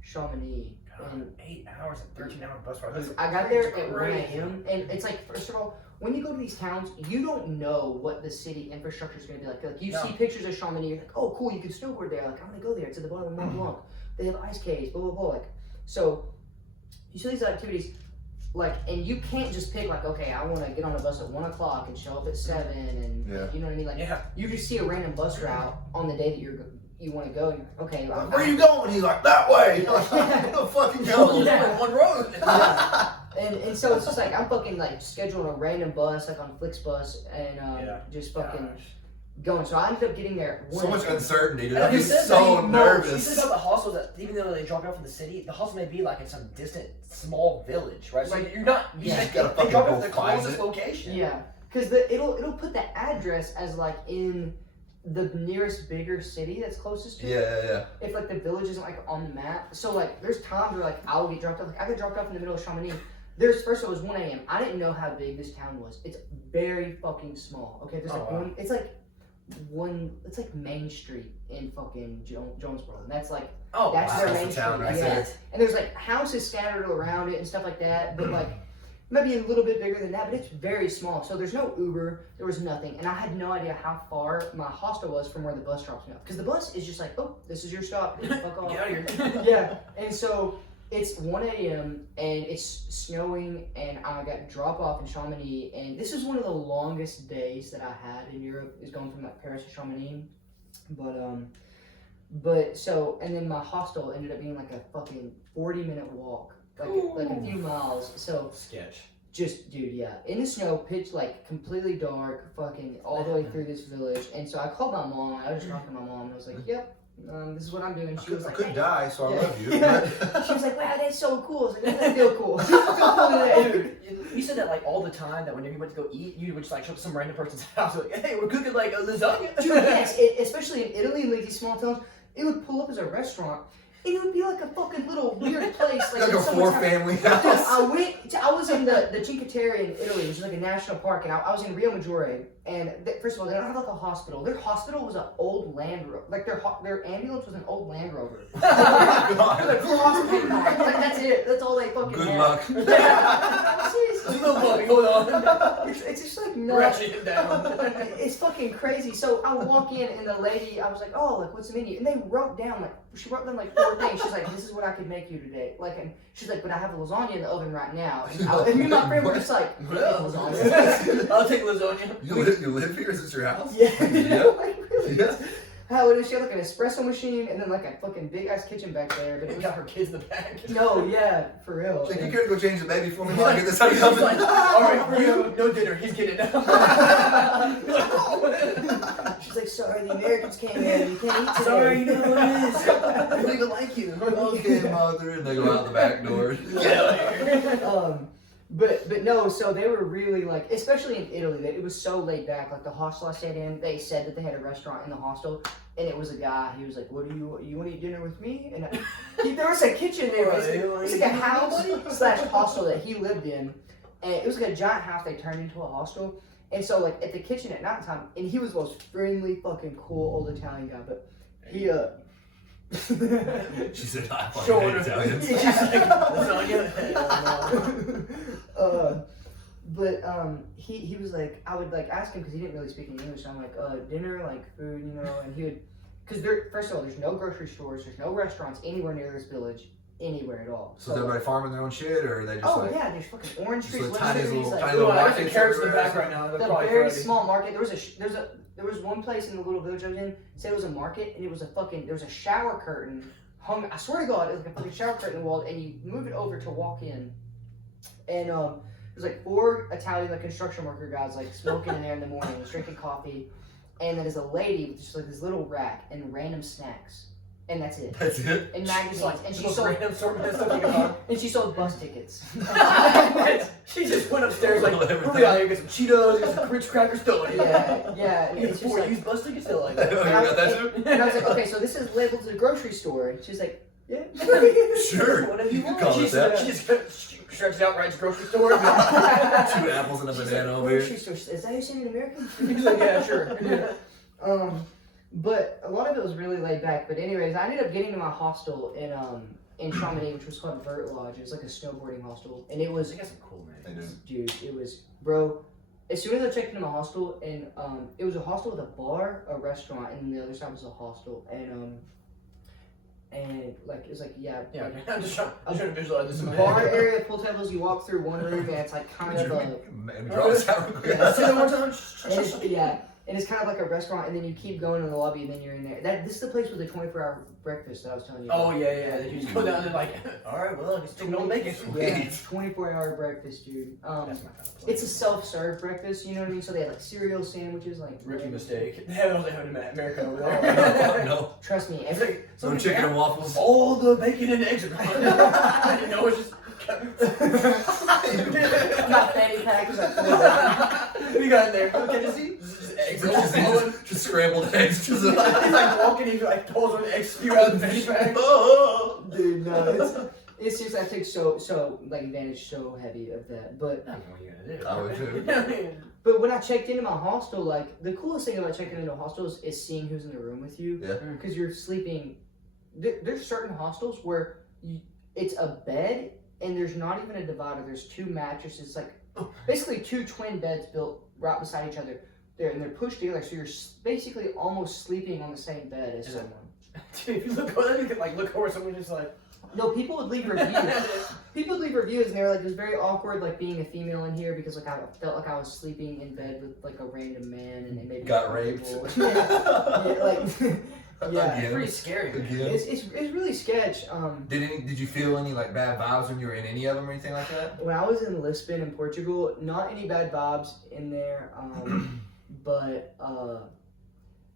Chamonix. And 8 hours and 13-hour bus ride. That's I got there at 1 crazy. a.m. and it's like, first of all, when you go to these towns, you don't know what the city infrastructure is going to be like. Like you see pictures of Chamonix, you're like, oh cool, you can snowboard there. Like I'm going to go there. It's at the bottom of Mont Blanc. They have ice caves, blah blah blah. Like so. You see these activities, like, and you can't just pick like, okay, I want to get on a bus at 1 o'clock and show up at 7, and you know what I mean. Like, you just see a random bus route on the day that you want to go. And you're like, okay, Where are you going? He's like, that way. Like, no fucking go. Yeah, one road. Yeah. And so it's just like I'm fucking like scheduling a random bus like on Flixbus and just fucking going. So I ended up getting there. At 1 So much a.m. uncertainty, dude. And I'd be he said so that he nervous. said about the hostel that even though they drop you off in the city, the hostel may be like in some distant small village, right? So you're not. You just gotta they fucking drop you go off at the find closest it. location. Yeah, because it'll put the address as like in the nearest bigger city that's closest to it. Yeah. If like the village isn't like on the map. So like there's times where like I'll get dropped off. Like I got dropped off in the middle of Chamonix. First it was 1 a.m. I didn't know how big this town was. It's very fucking small. Okay, there's like it's like Main Street in fucking Jonesboro. And that's like that's their main town street. right Yeah. there. And there's like houses scattered around it and stuff like that. But like maybe a little bit bigger than that, but it's very small. So there's no Uber, there was nothing. And I had no idea how far my hostel was from where the bus drops me off. Because the bus is just like, oh, this is your stop. Fuck off. Get out of here. Yeah. And so it's 1 a.m. and it's snowing and I got drop off in Chamonix. And this is one of the longest days that I had in Europe, is going from like Paris to Chamonix. But so, and then my hostel ended up being like a fucking 40-minute walk. Like a few miles. So Sketch. just dude, yeah, in the snow, pitch like completely dark, fucking all the way through this village. And so I called my mom. I was just talking to my mom, and I was like, "Yep, this is what I'm doing." She was I like, could "Hey." die, so I love you. Yeah. She was like, "Wow, that's so cool." I was like, "Doesn't that feel cool?" Dude, you said that like all the time, that whenever you went to go eat, you would just like show up to some random person's house, like, hey, we're cooking like a lasagna. Dude, yes, especially in Italy and like these small towns, it would pull up as a restaurant. And it would be like a fucking little weird place. Like in a summertime. 4-family Dude, house. I was in the Cinque Terre in Italy, which is like a national park, and I was in Rio Maggiore. And first of all, they don't have like a hospital. Their hospital was an old Land Rover. Like their ambulance was an old Land Rover. Like full hospital. Like that's it. That's all they fucking Good had. luck. Yeah. Seriously. No money, hold on. It's just like We're nuts. actually down. It's fucking crazy. So I walk in and the lady, I was like, oh, like what's the menu? And they wrote down she wrote down like 4 things. She's like, this is what I could make you today. Like, and she's like, but I have a lasagna in the oven right now. And me and my friend were just like, Well, lasagna. I'll take lasagna. You live here? Is this your house? Yeah. Yep. Like, really? Yeah. How it is? She had like an espresso machine and then like a fucking big ass kitchen back there. But it We was got her kids in the back. no, yeah, for real. She's like, you care to go change the baby for me while I get this out of the She's like, oven? alright, you, no dinner, he's getting it now. She's like, sorry, the Americans came in. You can't eat today. Sorry, you know what it is. I don't even like you. Okay, mother. And they go out the back door. Get out of here. But no, so they were really like, especially in Italy, it was so laid back. Like the hostel I stayed in, they said that they had a restaurant in the hostel, and it was a guy. He was like, "What do you want to eat dinner with me?" And there was a kitchen there. It was like a house / hostel that he lived in, and it was like a giant house they turned into a hostel. And so like at the kitchen at nighttime, and he was the most friendly, fucking cool old Italian guy. But he She said, "I Showing fucking her. Italians." She's like, he was like, I would like ask him because he didn't really speak English. I'm like, dinner, like food, you know, and he would, because first of all, there's no grocery stores, there's no restaurants anywhere near this village, anywhere at all. So is everybody farming their own shit, or are they just like? Yeah, there's fucking orange trees, Just lemon tiny trees, little, like, tiny little I got markets carrots in the everywhere. back right now. They're the probably very ready. small market. There was one place in the little village I was in, said it was a market, and it was there was a shower curtain hung, I swear to God, it was like a fucking shower curtain in the wall, and you move it over to walk in, and there's like 4 Italian like construction worker guys like smoking in there in the morning, drinking coffee, and then there's a lady with just like this little rack and random snacks, and that's it. That's it. And magazines, and she sold random assortment of stuff you can buy. and she sold bus tickets. She just went upstairs like, Everything. "We'll be out here, get some Cheetos, get some Ritz crackers, throw it in." Yeah, and You it's get just 4 like, used bus tickets, they're like, Oh, you got that too? and I was like, okay, so this is labeled to the grocery store, and she's like, yeah. Sure. whatever You you can want. call it that. She just stretches out right to the grocery store. 2 apples and a She's banana like, over here. grocery store. Is that how you say it in American? He's like, yeah, sure. But a lot of it was really laid back. But anyways, I ended up getting to my hostel in Chamonix, which was called Vert Lodge. It was like a snowboarding hostel, and it was, They got some cool They names. do. dude, it was, bro. As soon as I checked into my hostel, and it was a hostel with a bar, a restaurant, and the other side was a hostel, and like it was like Yeah, like, I'm just trying to visualize this in my bar head. area, pool tables. You walk through one room, and it's like kind of a Draw this out real quick. Say that one time. and it's kind of like a restaurant, and then you keep going in the lobby, and then you're in there. This is the place with the 24-hour breakfast that I was telling you about. Oh yeah. You just go down and like, all right, well, I guess take no bacon. Yeah, 24-hour breakfast, dude. That's my kind of place. It's a self-serve breakfast, you know what I mean? So they have like cereal sandwiches, like Rookie mistake. Yeah, I was like, American over Oh, there. no. Trust me, It's every like, Some chicken and waffles. all the bacon and eggs are gone. I didn't know it was just. not fanny pack is like We got in there. Can you see? Just eggs Just, all just scrambled eggs. Just He's like walking, he like pulls one egg spew out of the fanny pack. Oh. dude, no, it's just I take so like advantage so heavy of that, but. I don't know what you're gonna do. I would too. But when I checked into my hostel, like, the coolest thing about checking into hostels is seeing who's in the room with you. Yeah. Because you're sleeping. There's certain hostels where it's a bed, and there's not even a divider. There's 2 mattresses, like, basically 2 twin beds built right beside each other. And they're pushed together, so you're basically almost sleeping on the same bed as someone. Dude, if you look over, you can like look over someone just like. No, people would leave reviews. People would leave reviews, and they were like, it was very awkward, like, being a female in here, because, like, I felt like I was sleeping in bed with, like, a random man, and they made me Got raped. uncomfortable. yeah, like, yeah. Again. Pretty scary. Again. It's really sketch. Did you feel any like bad vibes when you were in any of them or anything like that? When I was in Lisbon in Portugal, not any bad vibes in there, but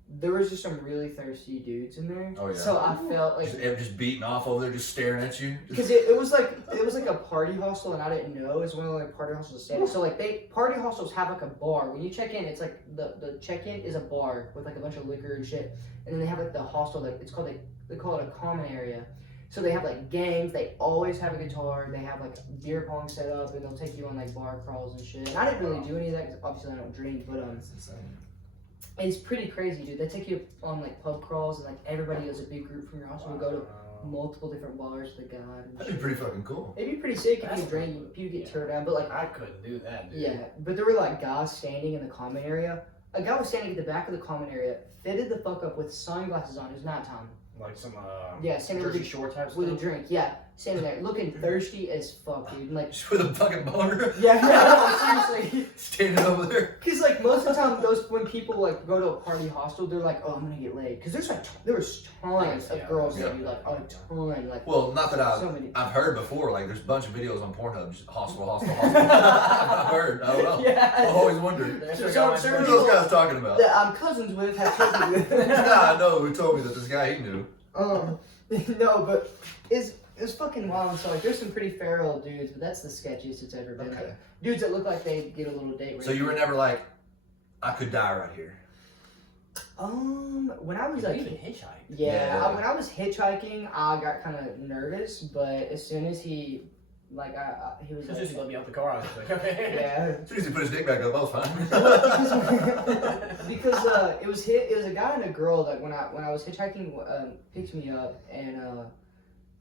there was just some really thirsty dudes in there. Oh, yeah. So I felt like Just beating off over there, just staring at you. because it was like a party hostel, and I didn't know it was one of the like party hostels standing. So like party hostels have like a bar. When you check in, it's like the check in is a bar with like a bunch of liquor and shit, and then they have like the hostel, like it's called they call it a common area. So they have like games. They always have a guitar. They have like beer pong set up, and they'll take you on like bar crawls and shit. And I didn't really do any of that because obviously I don't drink, but That's insane. it's pretty crazy, dude. They take you on like pub crawls, and like everybody as a big group from your hostel will go to multiple different bars with the guy. And That'd be pretty fucking cool. It'd be pretty sick if That's you drink, if you get turned down, but like I couldn't do that, dude. yeah, but there were like guys standing in the common area. A guy was standing at the back of the common area, fitted the fuck up with sunglasses on. It was nighttime. Like some Yeah, standing Jersey with, Shore type with a stuff. drink. Yeah, standing there, looking thirsty as fuck, dude. And like, Just with a fucking boner. yeah, no, seriously. Standing over there. Cause like most of the time, when people like go to a party hostel, they're like, oh, I'm gonna get laid. Cause there was tons of Yeah. girls there, Yeah. dude, like a ton, like Well, not that so many. I've heard before, like there's a bunch of videos on Pornhub, just hostel. I've heard. I don't know. Yeah. I've always wondered. That's So- what so- got my so- What are brain. those guys talking about? That I'm cousins with, have children with. Yeah, I know who told me that this guy he knew. No, but It was fucking wild. And so like, there's some pretty feral dudes, but that's the sketchiest it's ever been. Okay. Like, dudes that look like they get a little date. So you were never like, I could die right here. When I was You like, even hitchhiked. yeah, when I was hitchhiking, I got kind of nervous, but as soon as he, he was As soon as he like, let me out the car, I was like, okay. yeah. As soon as he put his dick back up, I was fine. Because it was a guy and a girl that when I was hitchhiking picked me up and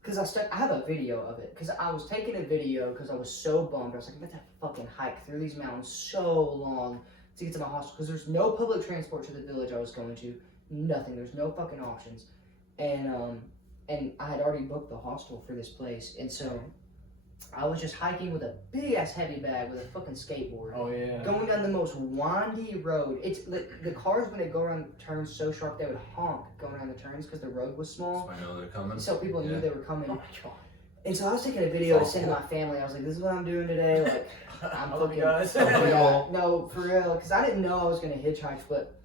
because I have a video of it because I was taking a video because I was so bummed. I was like, I'm gonna fucking hike through these mountains so long to get to my hostel because there's no public transport to the village I was going to, nothing. There's no fucking options, and I had already booked the hostel for this place, and so I was just hiking with a big ass heavy bag with a fucking skateboard. Oh yeah. Going down the most windy road. It's the cars when they go around turns so sharp they would honk going around the turns because the road was small. I know they're coming. So people knew they were coming. Oh my god. And so I was taking a video to send to my family. I was like, "This is what I'm doing today." Like, I love you guys. yeah, no, for real, because I didn't know I was gonna hitchhike, but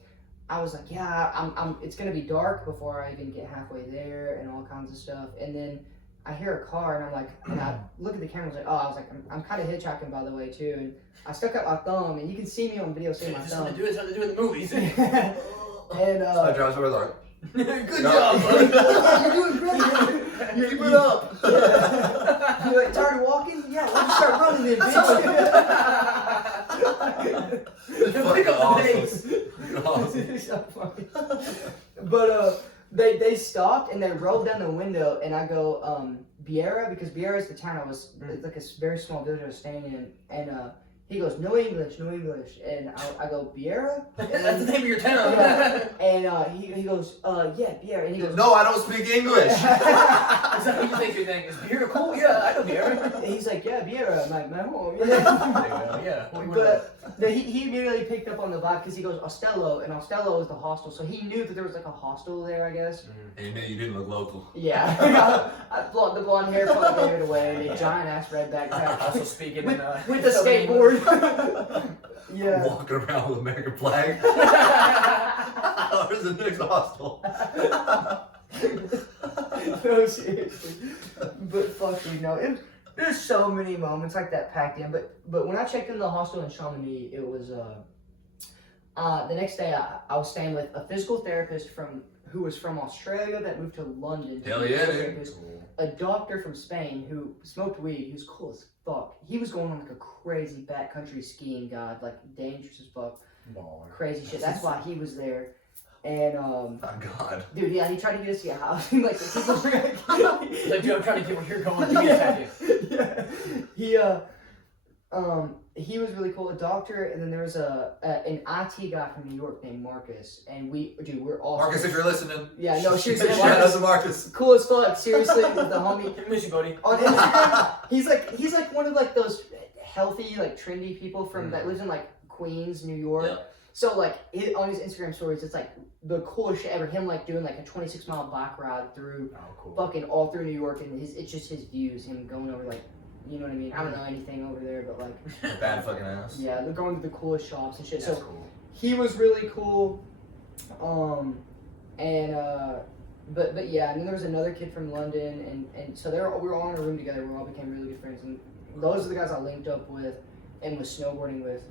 I was like, "Yeah, I'm. It's gonna be dark before I even get halfway there, and all kinds of stuff." And then I hear a car, and I'm like, and I look at the camera, I was like, I'm kind of hitchhiking, by the way, too. And I stuck out my thumb, and you can see me on video seeing my It's thumb. something to do with the movies. And So I drive over like, Good No. job, buddy. you're doing great. keep it up. Yeah. You're like, tired of walking? Yeah, let's start running then, bitch. It's fucking Pick up the awesome. pace. Awesome. It's so funny. But they stopped and they rolled down the window and I go, Biera, because Biera is the town it's like a very small village I was staying in, and he goes, no English, and I go, Biera? That's the name of your town. Yeah. And he goes, yeah, Biera, and he goes, No, I don't speak English. Is that what you think your thing is? Beer cool? Yeah, I know beer. and he's like, yeah, Biera, my home. Yeah. But he immediately picked up on the vibe because he goes Ostello, and Ostello is the hostel, so he knew that there was like a hostel there, I guess. And you knew you didn't look local. Yeah, the blonde hair probably gave it away, and a giant ass red backpack. Also speaking with, in with the Southern skateboard. Yeah. Walking around with American flag. Where's the next hostel? No, seriously. But fuck you, no. There's so many moments like that packed in. But when I checked into the hostel in Chamonix, it was the next day I was staying with a physical therapist who was from Australia that moved to London. Hell yeah, dude. A doctor from Spain who smoked weed. He was cool as fuck. He was going on like a crazy backcountry skiing guide, like dangerous as fuck. Crazy shit. That's why he was there. And Oh God. dude, yeah, he tried to get us to get housing. Like the people were Like, dude, I'm trying to get where you're going. Give me a second. Yeah. He was really cool, a doctor, and then there was an IT guy from New York named Marcus, and we're all Marcus, if you're listening. yeah, no, seriously, Shout out Marcus, to Marcus. cool as fuck, seriously, the homie. Miss you, buddy. On Instagram, he's like one of like those healthy, like trendy people that lives in like Queens, New York. Yeah. So like on his Instagram stories, it's like the coolest shit ever. Him like doing like a 26-mile bike ride through fucking all through New York, and it's just his views, him going over like, you know what I mean? I don't know anything over there, but like Bad fucking ass. yeah, they're going to the coolest shops and shit. That's So cool. he was really cool. But yeah, and then there was another kid from London, and so we were all in a room together. We all became really good friends, and those are the guys I linked up with and was snowboarding with.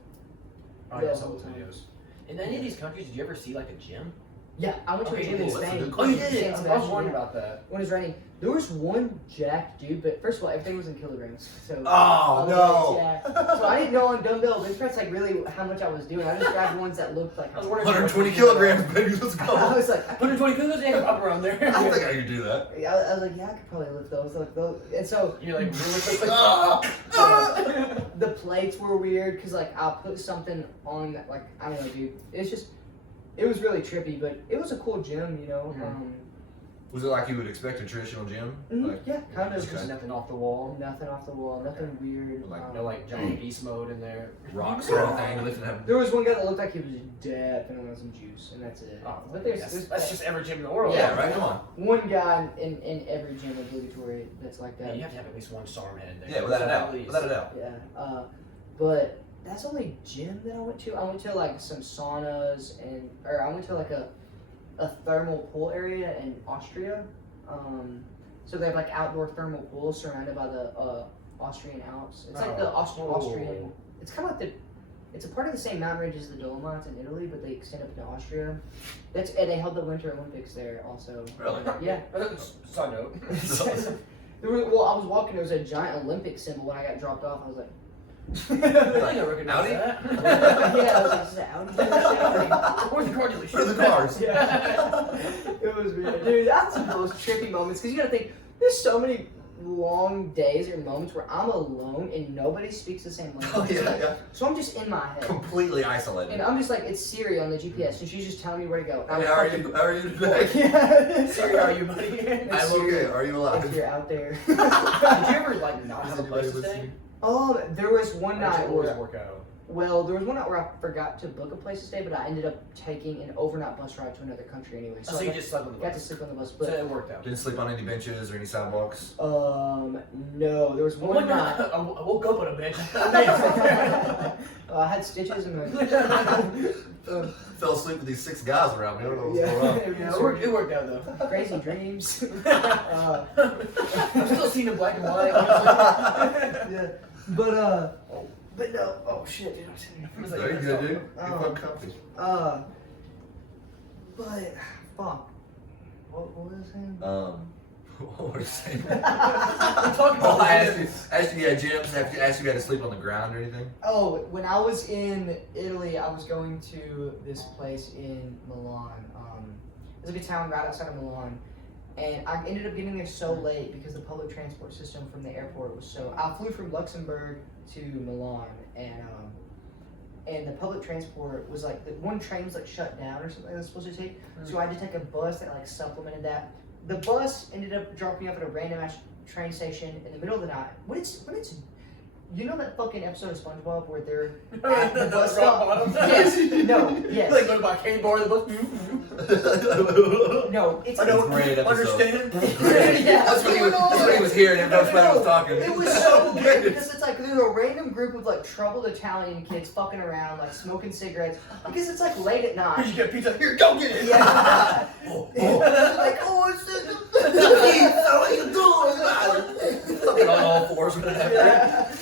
Oh, yeah, I saw those videos. In any of these countries, did you ever see like a gym? Yeah, I went to a Okay, gym in cool. That's a Spain. good Oh, you question. did? San I was Sebastian, wondering yeah. about that. When it was raining, there was one jacked dude, but first of all, everything was in kilograms. So Oh no. yeah. So I didn't know on dumbbell bench press like really how much I was doing. I just grabbed ones that looked like. I was wondering 120 kilograms, baby. Let's go. I was like, 120 kilos? Yeah, up around there. I don't think I could do that. I was like, yeah, I could probably lift those. Like those, and so You're like, really the plates were weird because like I put something on that, like I don't know, dude. It was really trippy, but it was a cool gym, you know. Was it like you would expect a traditional gym? Like, Yeah, kind of. Okay. Just nothing off the wall. Nothing off the wall, nothing weird. Like, No, like giant beast mode in there. rocks or anything? Lifting up. There was one guy that looked like he was definitely on some juice, and that's it. Oh, But that's just every gym in the world. Yeah, right. Come on. one guy in every gym obligatory that's like Yeah, that. you have to have at least one SARM head in there. Yeah, without a At doubt. least. Without a doubt. Yeah, but that's the only gym that I went to. I went to like some saunas or I went to like a thermal pool area in Austria. So they have like outdoor thermal pools surrounded by the Austrian Alps. It's like the Oh. Austrian. It's kind of like it's a part of the same mountain range as the Dolomites in Italy, but they extend up into Austria. And they held the Winter Olympics there also. Really? Yeah. Side note. Well, I was walking. There was a giant Olympic symbol when I got dropped off. I was like, I don't recognize Audi? that. yeah, I was like, is that Audi dealership? Where's the car dealership? For the cars. Yeah. It was weird. Dude, that's the most trippy moments because you gotta think, there's so many long days or moments where I'm alone and nobody speaks the same language. Oh, yeah. So I'm just in my head. Completely isolated. And I'm just like, it's Siri on the GPS, and she's just telling me where to go. Hey, how are you today? Yeah. Sorry, how are you, buddy? I'm okay. Are you If alive? you're out there. Did you ever like not Is have a anybody place to stay? listening? There was one Or did night it always where, work out? well, there was one night where I forgot to book a place to stay, but I ended up taking an overnight bus ride to another country anyway. So I you just slept on the got to bus. sleep on the bus, So but it worked out. Didn't sleep on any benches or any sidewalks. no, there was one night. I woke up on a bench. I had stitches in my. Fell asleep with these 6 guys around me. I don't know what's Yeah. going on. Yeah, it worked out though. Crazy dreams. I'm still seeing in black and white. Yeah, but no. Oh shit, dude, I'm sitting. Very good, dude. You're Oh. fucking comfy. But fuck. What was I saying? What were you saying? I'm talking Oh, about I asked you, yeah, Jim, asked you if you had to sleep on the ground or anything? Oh, when I was in Italy, I was going to this place in Milan. It was like a town right outside of Milan. And I ended up getting there so late because the public transport system from the airport was so. I flew from Luxembourg to Milan, and the public transport was like the one train was like shut down or something I was supposed to take. So I had to take a bus that like supplemented that. The bus ended up dropping me off at a random ass train station in the middle of the night. When it's you know that fucking episode of SpongeBob where they're at the bus stop? Yes. No. Yes. Like go to my cane bar, the bus. No. It's I don't Great episode. understand. Yeah. That's what he was hearing and that's why he was talking. It was so weird because it's like there's a random group of like troubled Italian kids fucking around, like smoking cigarettes because it's like late at Did night. you get pizza? Here, go get it. Yeah. Like, oh, it's the what are you doing? Fucking on all fours with that. yeah.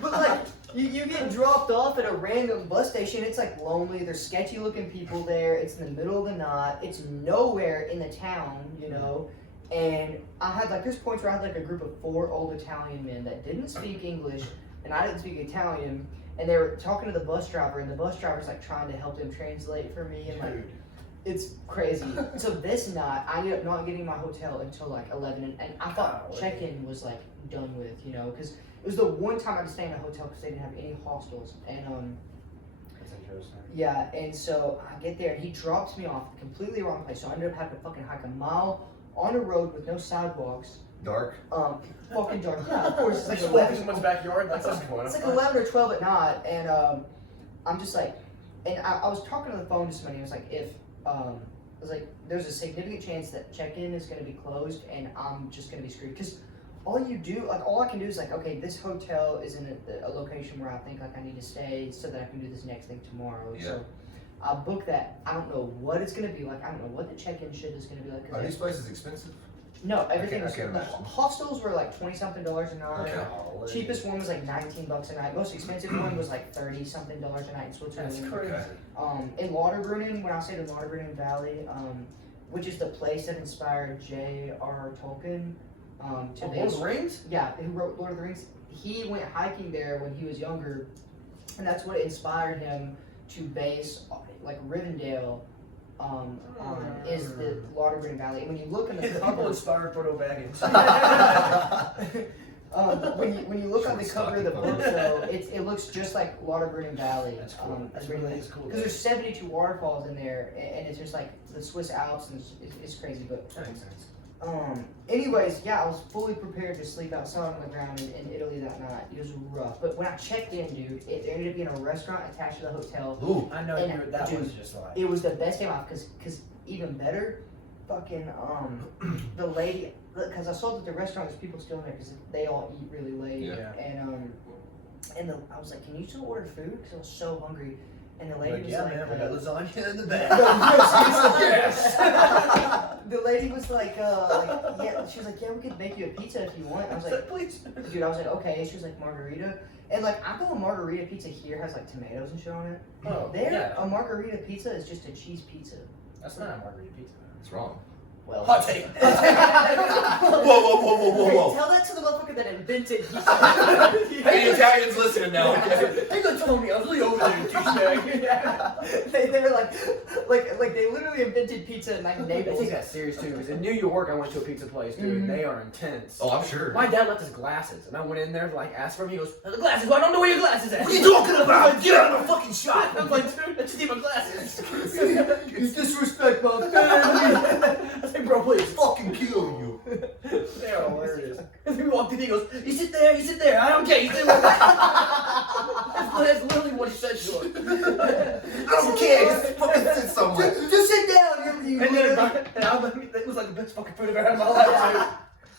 But like you get dropped off at a random bus station, it's like lonely, there's sketchy looking people there, it's in the middle of the night, it's nowhere in the town, you know. And I had like there's points where I had like a group of 4 old Italian men that didn't speak English and I didn't speak Italian, and they were talking to the bus driver, and the bus driver's like trying to help them translate for me, and like it's crazy. So this night, I ended up not getting my hotel until like 11, and I thought check-in was like done with, you know, because it was the one time I had to stay in a hotel because they didn't have any hostels, and That's interesting. yeah, and so I get there, and he drops me off completely wrong place, so I ended up having to fucking hike a mile on a road with no sidewalks, Dark. fucking dark. Yeah, of course, it's Like like walking 11. someone's backyard. That's something. It's like 11 or 12 at night, and I'm just like, and I was talking on the phone to somebody. I was like, I was like, there's a significant chance that check-in is going to be closed, and I'm just going to be screwed. Because all you do, like, all I can do is like, okay, this hotel is in a location where I think like I need to stay so that I can do this next thing tomorrow. Yeah. So I booked that. I don't know what it's going to be like. I don't know what the check-in shit is going to be like. 'Cause Are these places expensive? no, everything I was. can't The imagine. hostels were like $20-something a night. Okay. Cheapest one was like $19 a night. Most expensive one was like $30-something a night in Switzerland. That's crazy. In Lauterbrunnen, when I stayed in Lauterbrunnen Valley, which is the place that inspired J.R.R. Tolkien to Lord base. of the Rings? Yeah, who wrote Lord of the Rings. He went hiking there when he was younger, and that's what inspired him to base like Rivendell. Is the Lauterbrunnen Valley. And when you look on the The people cover, inspired Frodo Baggins. when you look on the Short, cover of the stocky book, though, it looks just like Lauterbrunnen Valley. That's cool. That's really cool. Because there's 72 waterfalls in there, and it's just like the Swiss Alps, and it's crazy. But That makes sense. anyways, yeah, I was fully prepared to sleep outside on the ground in Italy that night. It was rough, but when I checked in, dude, it ended up being a restaurant attached to the hotel. Ooh. I know And, that dude, was just like. It was the best day of my life, because even better, fucking the lady, because I saw that the restaurant there's people still in there because they all eat really late. Yeah. And I was like, can you still order food? Because I was so hungry. And the lady Like, was yeah, like, man, we got lasagna in the No, bag. yes, yes. The lady was like, yeah, she was like, yeah, we could make you a pizza if you want. I was like, please. dude, I was like, okay. She was like, margarita. And like, I know a margarita pizza here has like tomatoes and shit on it. Oh, There, yeah. a margarita pizza is just a cheese pizza. That's not a margarita pizza. It's wrong. Well, Hot take. Whoa. Tell that to the motherfucker that invented pizza. Hey, the Italians listening now. They gonna tell me I was really over there, douchebag. They were like they literally invented pizza in like I Naples. take that serious too. Because in New York, I went to a pizza place, dude. Mhm. They are intense. Oh, I'm sure. My dad left his glasses, and I went in there to like ask for them. He goes, "The glasses? Well, I don't know where your glasses at." What are you talking about? Get out of the fucking shop. I'm like, dude, I just need my glasses. You disrespect my family. I say, bro, please. Fucking kill you. They are hilarious. And we walked in, he goes, you sit there. I don't care. You sit there. That's literally what he said to him. I don't care. Just fucking sit somewhere. Just sit down. You And then it was like the best fucking food I've ever had in my life,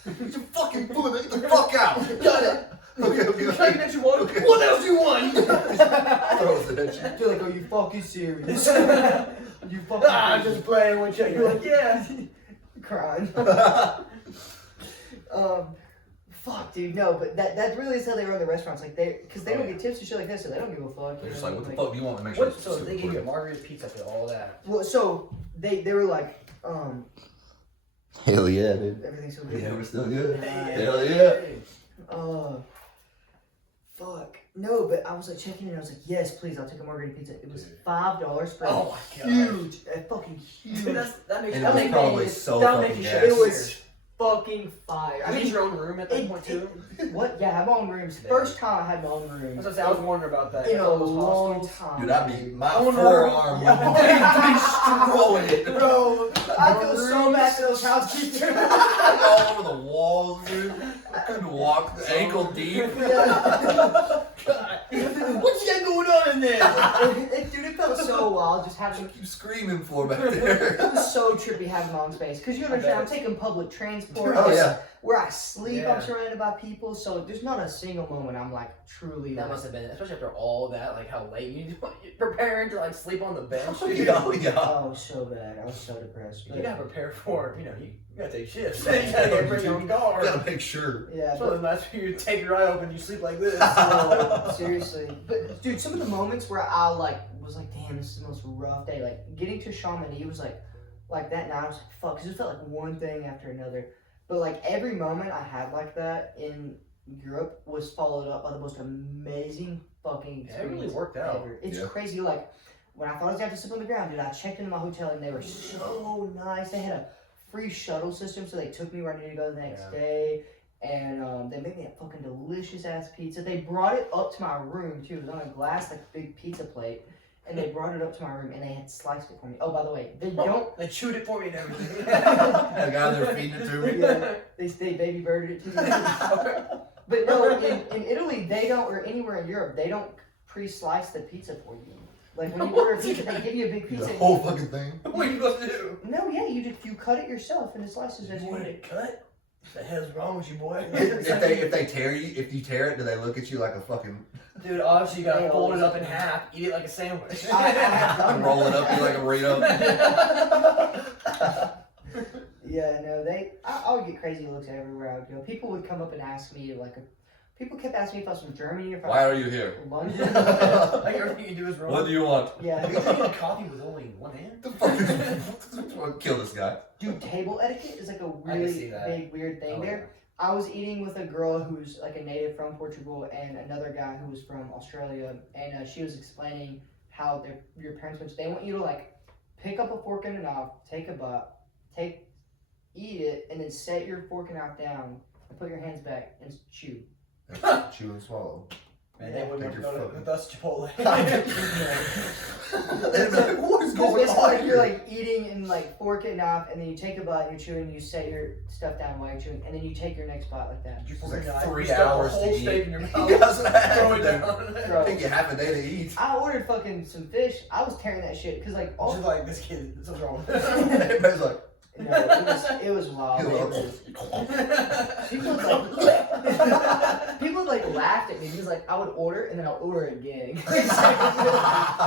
Get your fucking food. Get the fuck out. dude. Got it. Okay. Can I get extra water? Okay. What else you want? Throws it at you. They're like, are you fucking serious? You fucking I'm just playing with you. You're like, yeah. crying. Fuck, dude, no, but that really is how they run the restaurants. Like because they don't get tips and shit like that, so they don't give a fuck. They're you just know, like, what the fuck do you want to make sure What, it's so super they give you a quick? margarita pizza for all that? Well, so they were like, Hell yeah, dude. everything's so good. Yeah, we're still good. Yeah. Hell yeah. Fuck. No, but I was like checking and I was like, yes, please, I'll take a margarita pizza. It was $5 for Oh my god. huge, fucking huge. Dude, that makes And that it was makes probably me- so that fucking makes you gas. shit. It was fucking fire. I I mean, mean, your own room at that it- point too. what? Yeah, I had my own rooms. First time I had my own room. I was wondering about that. In a All those long hostels. time. Dude, I'd be, my I wonder- forearm would be destroying it. Bro, I feel so bad for those housekeepers. All over the walls, dude. I couldn't walk ankle deep. What you got going on in there? Dude, it felt so wild just having. What you screaming for back there? It was so trippy having my own space. Because you understand, I'm taking public transport. Oh, yeah. Where I sleep, Yeah. I'm surrounded by people. So there's not a single moment I'm like truly. That like, must have been, especially after all that, like how late you're preparing to like sleep on the bench. Oh, dude. yeah. Oh, so bad. I was so depressed. You But, gotta prepare for, you gotta take shifts. You gotta bring your own guard. Gotta make sure. yeah, So the last few you take your eye open, you sleep like this. but seriously. But dude, some of the moments where I was like, damn, this is the most rough day. Like getting to Chamonix was like that night. I was like, fuck, 'cause it felt like one thing after another. But like every moment I had like that in Europe was followed up by the most amazing fucking Yeah, it experience really worked out. ever. It's Yeah. crazy. Like when I thought I was gonna have to sleep on the ground, dude, I checked into my hotel and they were so nice. They had a free shuttle system, so they took me where I needed to go the next day. And they made me a fucking delicious ass pizza. They brought it up to my room too. It was on a glass like big pizza plate. And they brought it up to my room and they had sliced it for me. Oh, by the way, they don't. They chewed it for me and everything. The guy there feeding it to me. Yeah, they baby birded it to me. But no, in Italy they don't, or anywhere in Europe they don't pre-slice the pizza for you. Like when you order a pizza, they give you a big The pizza. whole fucking thing. What are you supposed to do? No, yeah, you cut it yourself and it slices it. You wanted it cut? What the hell's wrong with you, boy? If they tear you, if you tear it, do they look at you like a fucking Dude, obviously you gotta They fold it always up in do. half, eat it like a sandwich. I have done roll it up you like a burrito? Yeah, no, I would get crazy looks everywhere I would go. People would come up and ask me, people kept asking me if I was from Germany or if I Why was are you here? from London. Like everything you do is wrong. What do you want? Yeah, Are you drinking coffee with only one hand? The fuck is kill this guy. dude, table etiquette is like a I can really see that. big, weird thing Oh, there. I was eating with a girl who's like a native from Portugal and another guy who was from Australia, and she was explaining how your parents they want you to like pick up a fork and a knife, take a bite, eat it, and then set your fork and knife down and put your hands back and chew. Chew and swallow. Man, they wouldn't Think want to you're go with us Chipotle. They'd be like, what is It's going basically on like here? you're like eating and like fork and knife, and then you take a bite and you're chewing, you set your stuff down while you're chewing, and then you take your next bite like that. You It's fork like a knife, 3 you stuff a hours whole to eat. steak in your Yeah, mouth. that's what I had Throw to it do. down. Bro. Take you half a day to eat. I ordered fucking some fish. I was tearing that shit because like all Just like this kid, something's wrong. Everybody's like, no, it was wild. you Man. love People would, like, people would, like laughed at me because like, I would order and then I'll order again.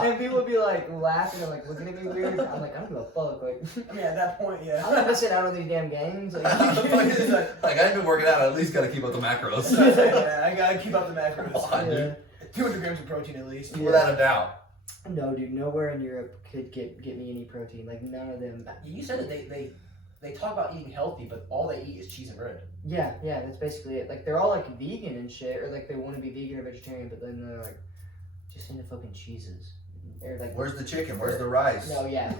And people would be like laughing and like looking at me weird. I'm like, I don't give a fuck. Like, I mean, at that point, yeah. I'm not missing out on these damn games. Like, Like I ain't been working out. I at least gotta keep up the macros. Yeah, I gotta keep up the macros. Come on, dude. 200 grams of protein at least. Yeah. Without a doubt. No, dude, nowhere in Europe could get me any protein. Like, none of them. You said that they talk about eating healthy, but all they eat is cheese and bread. Yeah, that's basically it. Like, they're all like vegan and shit, or like they want to be vegan or vegetarian, but then they're like, just into fucking cheeses. They're like, Where's the chicken? Where's the rice? no, yeah.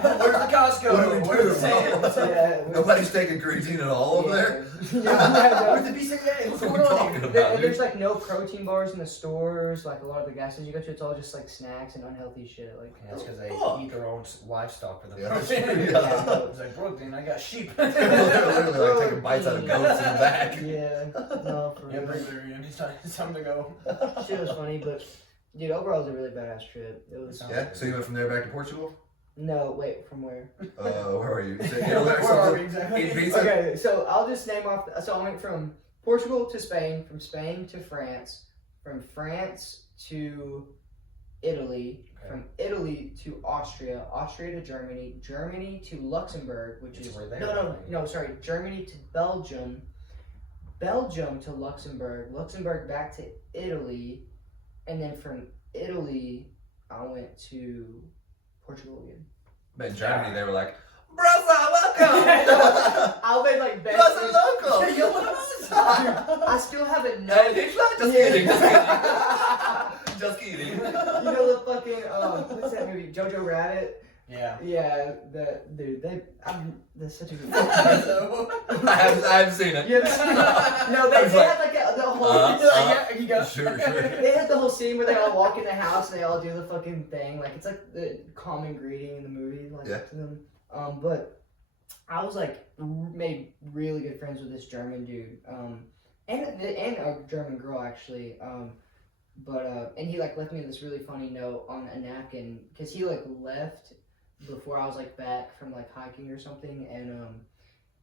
Where's the Costco? What are we Where's the doing, bro? Sam's? Yeah, Nobody's taking creatine at all over there. Where's the BCAA? What's What are we going on talking here? about, dude? There's like no protein bars in the stores. Like a lot of the gas stations you go to, it's all just like snacks and unhealthy shit. Like, Yeah, that's because they Fuck. eat their own livestock for the Yeah. protein. Yeah. It's like, protein, I got sheep. They're literally like taking bites out of goats in the back. yeah, no, for Yeah, real. bring it in. It's time to go. Shit was funny, but dude, overall it was a really badass trip. It was. Yeah. So you went from there back to Portugal? No, wait, from where? Where are you? Is it Where Italy or are we something? exactly? Eating pizza? Okay, so I'll just name off. So I went from Portugal to Spain, from Spain to France, from France to Italy, from Italy to Austria, Austria to Germany, Germany to Luxembourg, which It's is right there. no, sorry, Germany to Belgium, Belgium to Luxembourg, Luxembourg back to Italy, and then from Italy I went to Portugal again. But in Germany, they were like, Brasa, welcome! I'll be like best. Brasa, loco! Yo, what I still haven't Hey, known. it's not just Yeah. kidding, just kidding. You know the fucking what's that movie? Jojo Rabbit. Yeah. Yeah, that's such a good. I haven't seen it. No, they had like the whole. Yeah, you go. Sure. They had the whole scene where they all walk in the house and they all do the fucking thing. Like, it's like the common greeting in the movie. Like, Yeah. to them. But I was like made really good friends with this German dude. And a German girl actually. And he like left me this really funny note on a napkin because he like left before I was like back from like hiking or something, and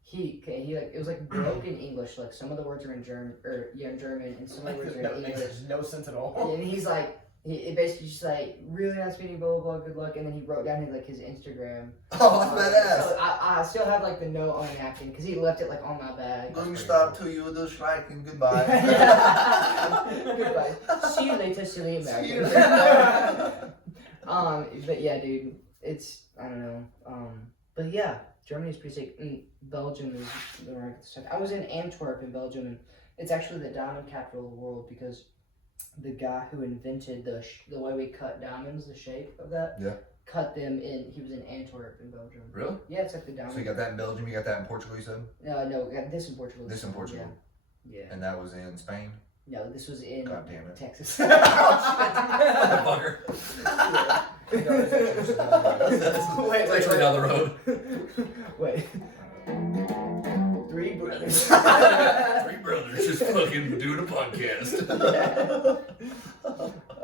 he like it was like broken English, like some of the words are in German in German and some of the words are in That makes English. no sense at all. And he's like, it basically just like, really nice meeting you, blah blah blah, good luck, and then he wrote down his Instagram. Oh, that's badass. So I still have like the note on a napkin because he left it like on my bag. Going stop to you, the strike, and goodbye. Goodbye. See you later, silly See you American. But yeah, dude, it's I don't know. But yeah, Germany's pretty sick. And Belgium is where I get the stuff. I was in Antwerp in Belgium, and it's actually the diamond capital of the world because the guy who invented the way we cut diamonds, the shape of that, cut them in. He was in Antwerp in Belgium. Really? Yeah, it's like the diamond. So you got that in Belgium, you got that in Portugal, you said? No, we got this in Portugal. This in Portugal. Yeah. And that was in Spain? No, this was in God damn it. Texas. Motherfucker. It's actually down the road. Wait. Three brothers. Three brothers just fucking doing a podcast.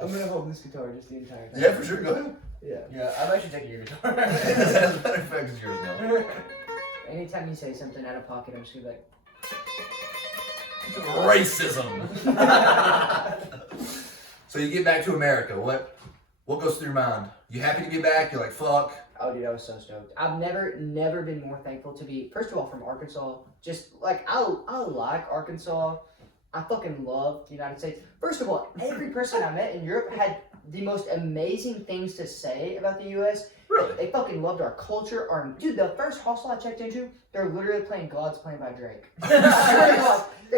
I'm gonna hold this guitar just the entire time. Yeah, for sure, go ahead. Yeah. Yeah, I'm actually taking your guitar. As a matter of fact, it's yours now. Anytime you say something out of pocket, I'm just gonna be like, Racism. So you get back to America. What goes through your mind? You happy to be back? You're like, fuck. oh dude, I was so stoked. I've never been more thankful to be, first of all, from Arkansas. Just like, I like Arkansas. I fucking love the United States. First of all, every person I met in Europe had the most amazing things to say about the U.S. Really? They fucking loved our culture. Dude, the first hostel I checked into, they're literally playing God's Plan by Drake. They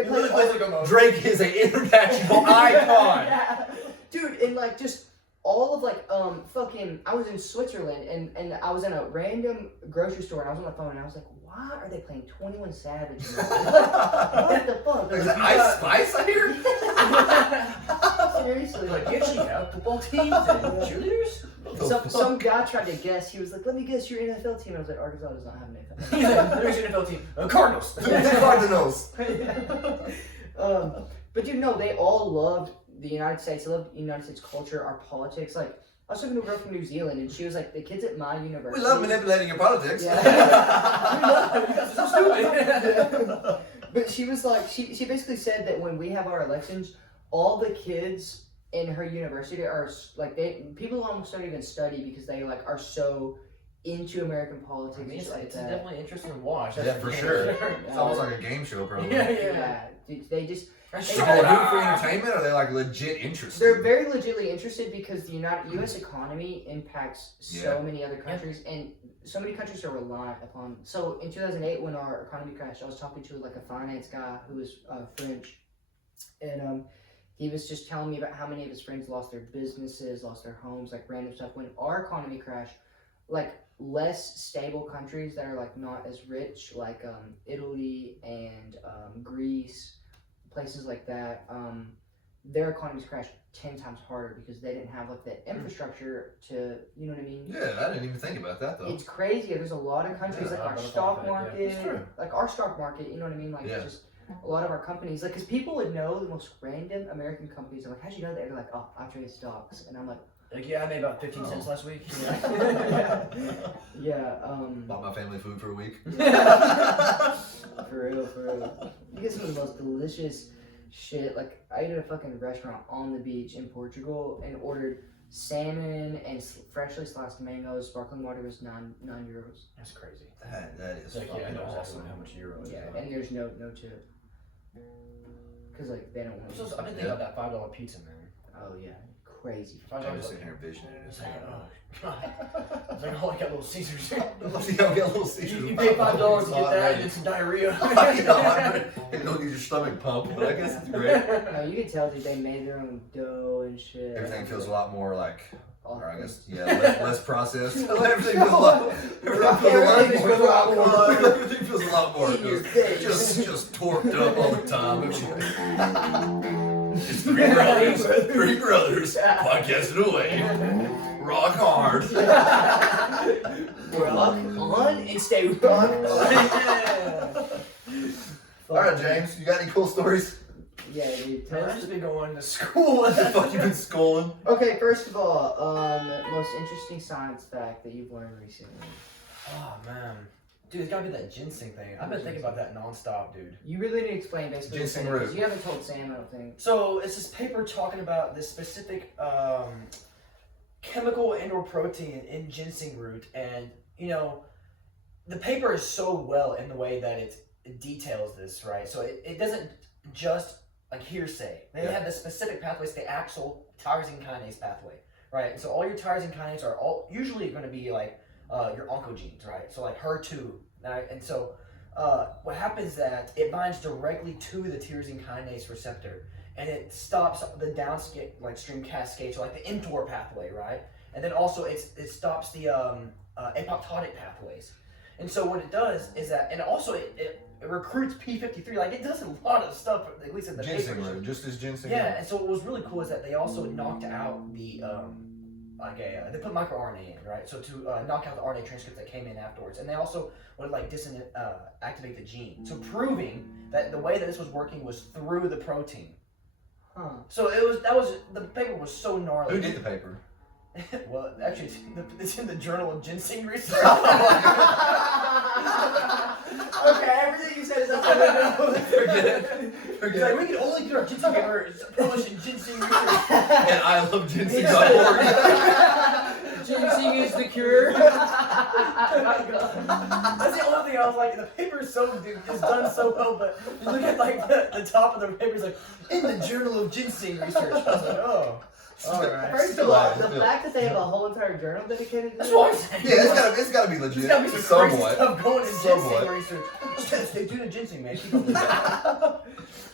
You play really plays like a mo. Drake is an international icon. Yeah. Dude, and like just all of like fucking I was in Switzerland and I was in a random grocery store and I was on my phone and I was like, why are they playing 21 Savage? What the fuck? Is that Ice Spice I hear? Seriously. Like, you actually have football teams and cheerleaders? Some guy tried to guess. He was like, let me guess your NFL team. I was like, Arkansas does not have an NFL team. He's like, there's your NFL team. Cardinals. Cardinals. But dude, no, they all loved the United States. They loved the United States culture, our politics. Like, I was talking to a girl from New Zealand, and she was like, the kids at my university. We love manipulating your politics. Yeah. So stupid. But she was like, she basically said that when we have our elections, all the kids in her university are like people almost don't even study because they like are so into American politics. I mean, and it's that. definitely interesting to watch. Yeah, for sure. It's almost like a game show, probably. Yeah, they just. Do they do it for entertainment, or are they like legit interested? They're very legitimately interested because the U.S. economy impacts so many other countries, and so many countries are reliant upon. So in 2008, when our economy crashed, I was talking to like a finance guy who was French, and he was just telling me about how many of his friends lost their businesses, lost their homes, like random stuff. When our economy crashed, like less stable countries that are like not as rich, like Italy and Greece. Places like that, their economies crashed 10 times harder because they didn't have like the infrastructure to, you know what I mean? Yeah, I didn't even think about that though. It's crazy. There's a lot of countries like our stock market, like our stock market. You know what I mean? Like just a lot of our companies, like because people would know the most random American companies. I'm like, how'd you know that? They're like, oh, I trade stocks, and I'm like. Like, yeah, I made about 15 cents last week. Yeah. Bought my family food for a week. For real. You get some of the most delicious shit. Like, I ate at a fucking restaurant on the beach in Portugal and ordered salmon and freshly sliced mangoes. Sparkling water was nine euros. That's crazy. That is like, fucking I know awesome. how much euro is. Yeah, and there's no tip. Because, like, they don't want to. I've been thinking about that $5 pizza, man. Oh, yeah. Crazy. I'm just sitting here envisioning it. It's like, oh, God. It's like, oh, I got little Caesars. Yeah, we got little Caesars. You pay $5 to get that and then some diarrhea. You don't get your stomach pumped, but I guess it's great. No, you can tell that they made their own dough and shit. Everything feels a lot more like, or I guess, authentic. yeah, less processed. Everything feels a lot, everything feels a lot more just torqued up all the time. It's three brothers, podcasting away. Rock hard. Rock on and stay rock on. All right, James, you got any cool stories? Yeah, dude. I've just been going to school. What the fuck you been schooling? Okay, first of all, most interesting science fact that you've learned recently. Oh, man. Dude, it's gotta be that ginseng thing. I've been thinking about that nonstop, dude. You really need to explain basically Ginseng because root. you haven't told Sam, I don't think. So it's this paper talking about this specific chemical and/or protein in ginseng root, and you know, the paper is so well in the way that it details this, right? So it doesn't just like hearsay. They have the specific pathways, the actual tyrosine kinase pathway, right? And so all your tyrosine kinase are all usually going to be like your oncogenes, right? So like HER2, right? And so what happens is that it binds directly to the tyrosine kinase receptor, and it stops the downstream cascade, so like the mTOR pathway, right? And then also it stops the apoptotic pathways. And so what it does is that, and also it recruits P53, like it does a lot of stuff, at least in the Ginseng paper. root, just as ginseng Yeah, root. and so what was really cool is that they also knocked out the they put microRNA in, right? So to knock out the RNA transcripts that came in afterwards, and they also would like activate the gene. So proving that the way that this was working was through the protein. Huh. So the paper was so gnarly. Who did the paper? Well, actually, it's in the Journal of Ginseng Research. Okay, everything you said is up Forget it. It's Forget like, it. we can only do our ginseng paper published in Ginseng Research. And I love ginseng.org. Ginseng is the cure. That's the only thing I was like, the paper is done so well, but you look at like the top of the paper, it's like, in the Journal of Ginseng Research. I was like, oh. Alright. First of all, the fact that they have a whole entire journal dedicated to That's this. what I'm saying. Yeah, it's gotta be legit. There's gotta be some crazy Somewhat. stuff going in Somewhat. ginseng research. They do the ginseng, man. Keep up with that.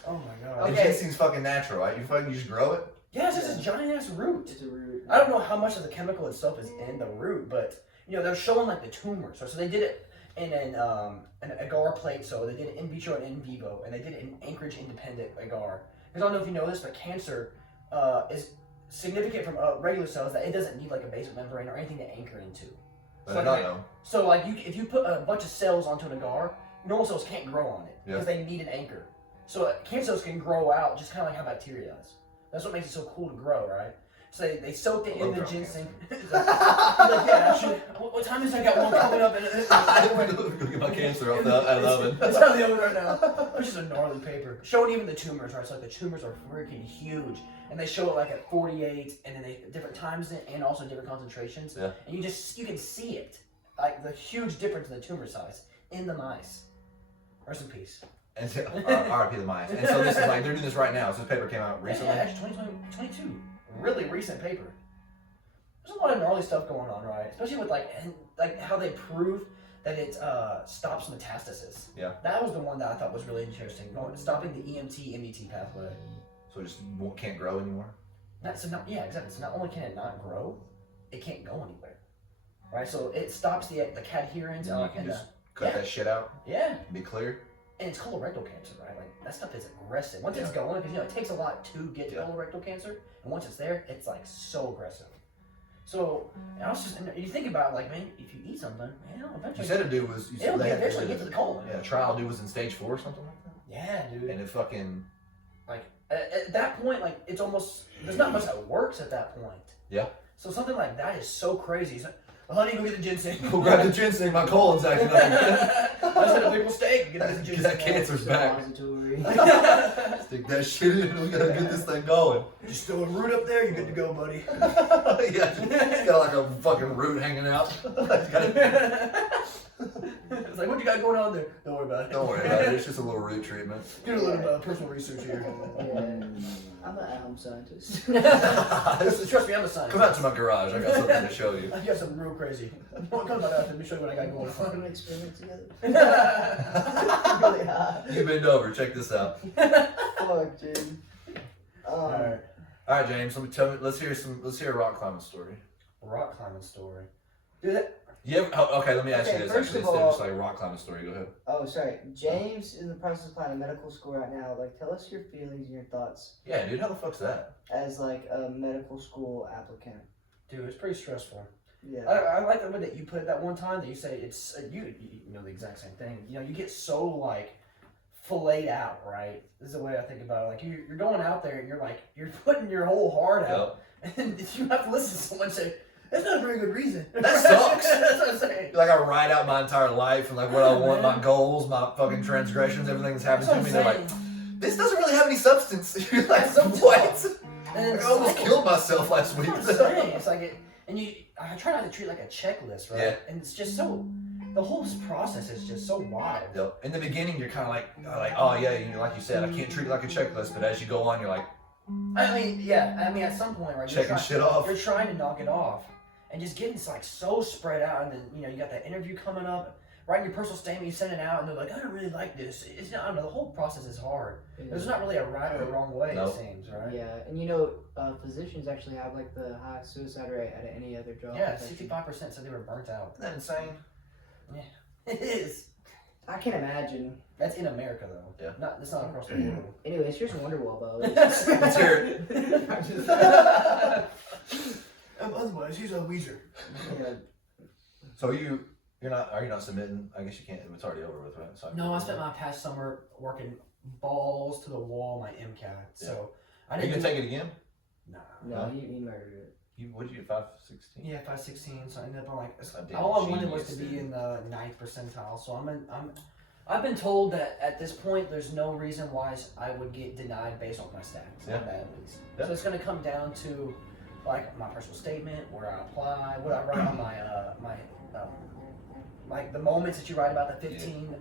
Oh my god. And Okay. ginseng's fucking natural, right? You just grow it. Yeah, it's just a giant ass root. It's a root. I don't know how much of the chemical itself is in the root, but you know they're showing like the tumor. So they did it in an agar plate. So they did it in vitro and in vivo, and they did it in anchorage independent agar. Because I don't know if you know this, but cancer is significant from regular cells that it doesn't need like a basal membrane or anything to anchor into. But I don't know. So like if you put a bunch of cells onto an agar, normal cells can't grow on it because they need an anchor. So cancer cells can grow out just kind of like how bacteria does. That's what makes it so cool to grow, right? So they soaked it I in love the drunk ginseng. He's like, yeah, actually, what time is it? I got one coming up. I'm gonna get my cancer off that at 11. That's how the oven right now. Which is a gnarly paper. Showing even the tumors, right? So like the tumors are freaking huge. And they show it like at 48 and then they different times and also different concentrations. Yeah. And you can see it. Like the huge difference in the tumor size in the mice. Rest in peace. And so, RIP the mice. And so this is like, they're doing this right now. So this paper came out recently. Yeah, actually 2022. Really recent paper. There's a lot of gnarly stuff going on, right? Especially with like how they prove that it stops metastasis. Yeah. That was the one that I thought was really interesting. Stopping the EMT pathway. So it just can't grow anymore? Yeah, exactly. So not only can it not grow, it can't go anywhere. Right? So it stops the cadherins. You can just cut that shit out? Yeah. Be clear? And it's colorectal cancer, right? Like that stuff is aggressive. Once it's going, because it takes a lot to get to colorectal cancer, and once it's there, it's like so aggressive. So and I was just, and you think about it, like, man, if you eat something, eventually You said a dude was. it'll eventually get to the colon. Yeah, trial dude was in stage 4 or something like that. Yeah, dude. And it fucking. Like at that point, like it's almost there's not much that works at that point. Yeah. So something like that is so crazy. It's like, well, honey, go get the ginseng. Go grab the ginseng. My colon's acting up. I just had a big mistake. Get that ginseng. That cancer's back. Suppository. Stick that shit in. We gotta get this thing going. Just throw a root up there. You're good to go, buddy. Yeah, it's got like a fucking root hanging out. It's like, what you got going on there? Don't worry about it. Don't worry about it. It's just a little root treatment. Do a little personal research here. Yeah. I'm an animal scientist. Trust me, I'm a scientist. Come out to my garage. I got something to show you. I got something real crazy. Come about that. Let me show you what I got going We're on. gonna experiment together. Really hot. You bend over. Check this out. Fuck, dude. Alright. All right, James. Let's hear a rock climbing story. Rock climbing story. Dude, that. Yeah. Okay. Let me ask you this. First Actually, of instead all, of just like a rock climbing story, go ahead. Oh, sorry. James is in the process of applying to medical school right now. Like, tell us your feelings and your thoughts Yeah, dude. How the fuck's that? as like a medical school applicant. Dude, it's pretty stressful. Yeah. I like the way that you put it that one time that you say it's you know the exact same thing. You know, you get so like filleted out, right? This is the way I think about it. Like you're going out there and you're putting your whole heart out, and you have to listen to someone say, "That's not a very good reason." That sucks. That's what I'm saying. Like I write out my entire life and like what I want, my goals, my fucking transgressions, everything that's happened That's to what me. I'm They're like, saying. this doesn't really have any substance. You're like, At some what? And Like, I almost killed myself last week. That's what I'm saying. It's like I try not to treat it like a checklist, right? Yeah. And it's just so the whole process is just so wild. Yep. In the beginning, you're kind of like, oh yeah, like you said, I can't treat it like a checklist. But as you go on, you're like, I mean, at some point, right? Checking shit off. You're trying to knock it off, and just getting like so spread out, and then you got that interview coming up. Writing your personal statement, you send it out, and they're like, I don't really like this. It's not. I don't know, the whole process is hard. There's not really a right or wrong way. Nope. It seems, right? Yeah, and physicians actually have like the highest suicide rate out of any other job. Yeah, 65% said they were burnt out. isn't that insane? Yeah, it is. I can imagine. That's in America, though. Yeah. That's not across the world. Anyways, here's Wonderwall, though. Let's hear it. Otherwise, he's a Weezer. Yeah. So are you not submitting? I guess you can't. It's already over with, right? So No, I spent my past summer working balls to the wall my MCAT. So I Are you didn't gonna take it again? Nah. No, he murdered it. What did you get? 516. Yeah, 516. So I ended up on like A damn all I wanted was genius, to be dude. in the 9th percentile. So I've been told that at this point there's no reason why I would get denied based on my stats. Yeah. Not that at least. Yeah. So it's gonna come down to like my personal statement, where I apply, what I write on my like the moments that you write about the 15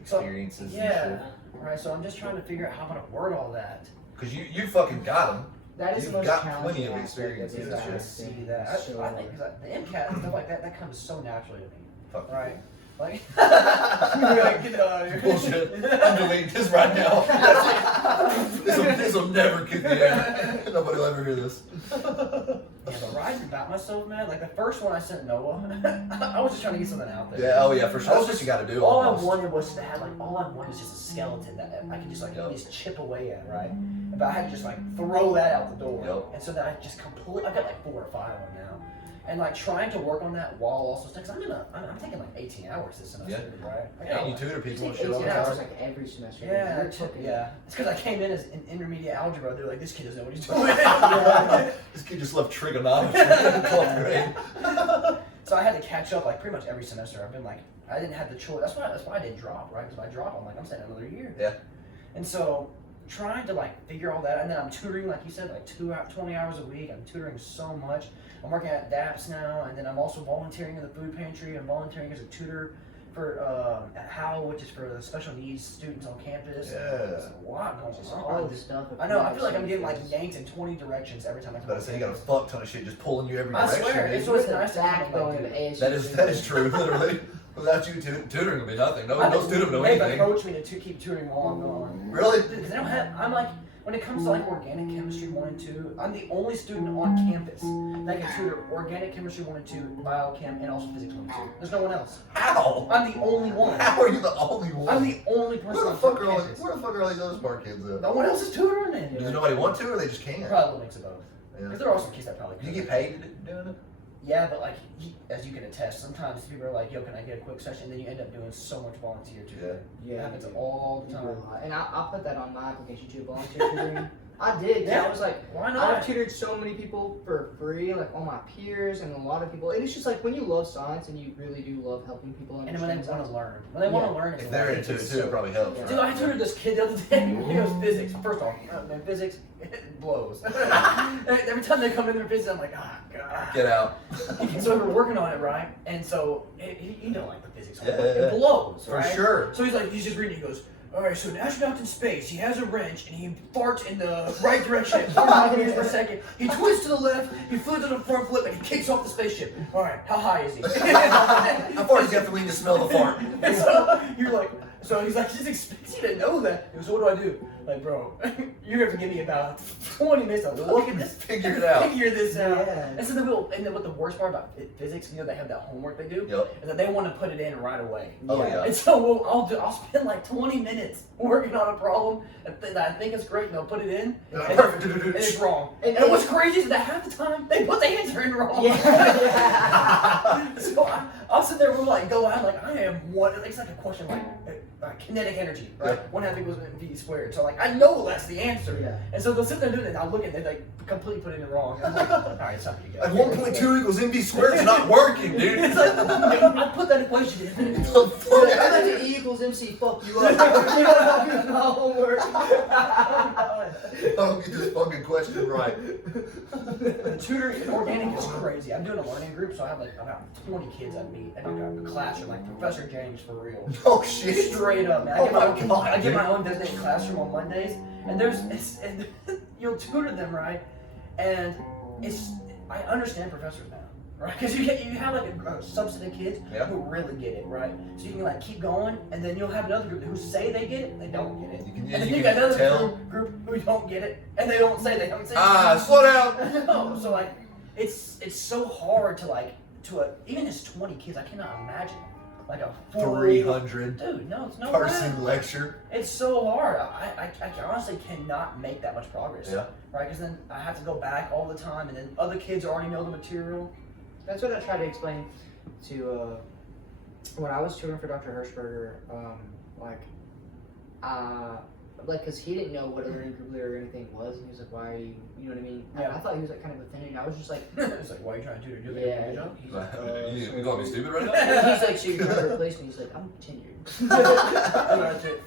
Experiences. yeah, And right. So I'm just trying to figure out how I'm gonna word all that. Because you fucking got them. That is You've the most got challenging plenty of aspect experiences this and shit. entire See thing. that? So, I think 'cause the MCAT and stuff like that comes so naturally to me. Fuck. Right? Like, like, get out of here. Bullshit. I'm deleting this right now. this will never get the air. Nobody will ever hear this. Yeah, but writing about myself, man, like the first one I sent Noah, I was just trying to get something out there. Yeah. Oh yeah. For sure. That's what you got to do. All almost. I wanted was to have all I wanted was just a skeleton that I could just just chip away at, right? But I had to just throw that out the door. Yep. And so then I got like 4 or 5 of them now. And like trying to work on that while also because I'm taking like 18 hours this semester, right? Yeah, you tutor people and shit all 18 the hours time. like every semester. Yeah, You're yeah. It's because I came in as an intermediate algebra. They're like, this kid doesn't know what he's doing. This kid just left trigonometry in 12th grade. So I had to catch up like pretty much every semester. I've been like, I didn't have the choice. That's why I didn't drop, right? Because if I drop, I'm like, I'm staying another year. Yeah. And so trying to like figure all that, and then I'm tutoring, like you said, like 20 hours a week. I'm tutoring so much. I'm working at DAPS now, and then I'm also volunteering in the food pantry. I'm volunteering as a tutor for at Howell, which is for the special needs students on campus. Yeah. There's a lot going all on. this stuff. I know. I feel like I'm getting like yanked in 20 directions every time I come. I say you got a fuck ton of shit just pulling you every I direction. swear, dude. it's always nice to backbone come of and, like, ASU. That is true, literally. Without you, tutoring would be nothing. No student would know they've anything. approached me to keep tutoring while I'm gone. Really? Because they don't have. I'm like, when it comes to like organic chemistry 1 and 2, I'm the only student on campus that can tutor organic chemistry 1 and 2, biochem, and also physics 1 and 2. There's no one else. How? I'm the only one. How are you the only one? I'm the only person Where the on fuck are all campus. these other smart kids at? No one else is tutoring it. Does nobody want to, or they just can't? Probably a mix of both. Yeah. Because there are some kids that probably Do you could. get paid doing it? Yeah, but like, as you can attest, sometimes people are like, yo, can I get a quick session? And then you end up doing so much volunteer tutoring. Yeah. It happens all the time. And I put that on my application too, volunteer tutoring. I did. Yeah. I was like, Why I've not? tutored so many people for free, like all my peers and a lot of people. And it's just like when you love science and you really do love helping people And when they understand want to science. learn. When they want to learn, it's If they're into it too, it probably helps. Yeah. Dude, I tutored this kid the other day. He goes physics. First off, man, physics it blows. Every time they come in their physics, I'm like, ah, God. Get out. So we're working on it, right? And so you know, like the physics, Yeah, it blows, For right? sure. So he's just reading. He goes, all right, so an astronaut in space, he has a wrench and he farts in the right direction at 45 meters per second. He twists to the left, he flips to the front flip, and he kicks off the spaceship. All right, how high is he? How far does he have to lean to smell the fart? And so you're like, so he's like, he just expects you to know that. He goes, so what do? Like, bro, you have to give me about 20 minutes to look at this, Figure it out. figure this out. Yeah. And so and then what the worst part about physics, you know, they have that homework they do, Yep. is that they want to put it in right away. Oh, yeah. And so I'll spend like 20 minutes working on a problem that I think is great, and they'll put it in, and it's wrong. And what's crazy is that half the time they put the answer in wrong. Yeah. So I'll sit there and we'll like go out like I am one. It's like a question like kinetic energy, right? Yeah. 1/2 equals v squared. So like I know that's the answer. Yeah. And so they'll sit there and do it, and I'll look at it, and they like completely put it in wrong. I'm like, all right, it's not gonna Like go. 1.2 equals mv squared is not working, dude. It's like I put that equation in. The fuck I out bet of the here. E equals MC fuck you up. You don't help you with my homework. I don't get this fucking question right. The tutoring in organic is crazy. I'm doing a learning group, so I have like about 20 kids I meet, and I got a classroom like Professor James for real. Oh shit. Straight up, man. Oh my God, I get my dude. own designated classroom on Mondays, and and you'll tutor them, right? And I understand professors now, right? Because you have like a subset of kids Yeah. who really get it, right? So you can like keep going, and then you'll have another group who say they get it, they don't get it. You can- and then you you can got another tell. group who don't get it, and they don't say they don't say. Slow down. No, so like it's so hard to like even as 20 kids, I cannot imagine like a full 300 dude. No, it's no person way. lecture. It's so hard. I honestly cannot make that much progress. Yeah. Right, because then I have to go back all the time, and then other kids already know the material. That's what I try to explain to when I was tutoring for Dr. Hirschberger. Because he didn't know what a learning group leader or anything was, and he was like, "Why are you?" You know what I mean? Yeah. I thought he was like kind of offended. And I was just like, It's like, why are you trying to do it? Do "Yeah." a good job? He's like, You gonna be stupid right now? and he's like, "So you're trying to replace me?" He's like, "I'm tenured."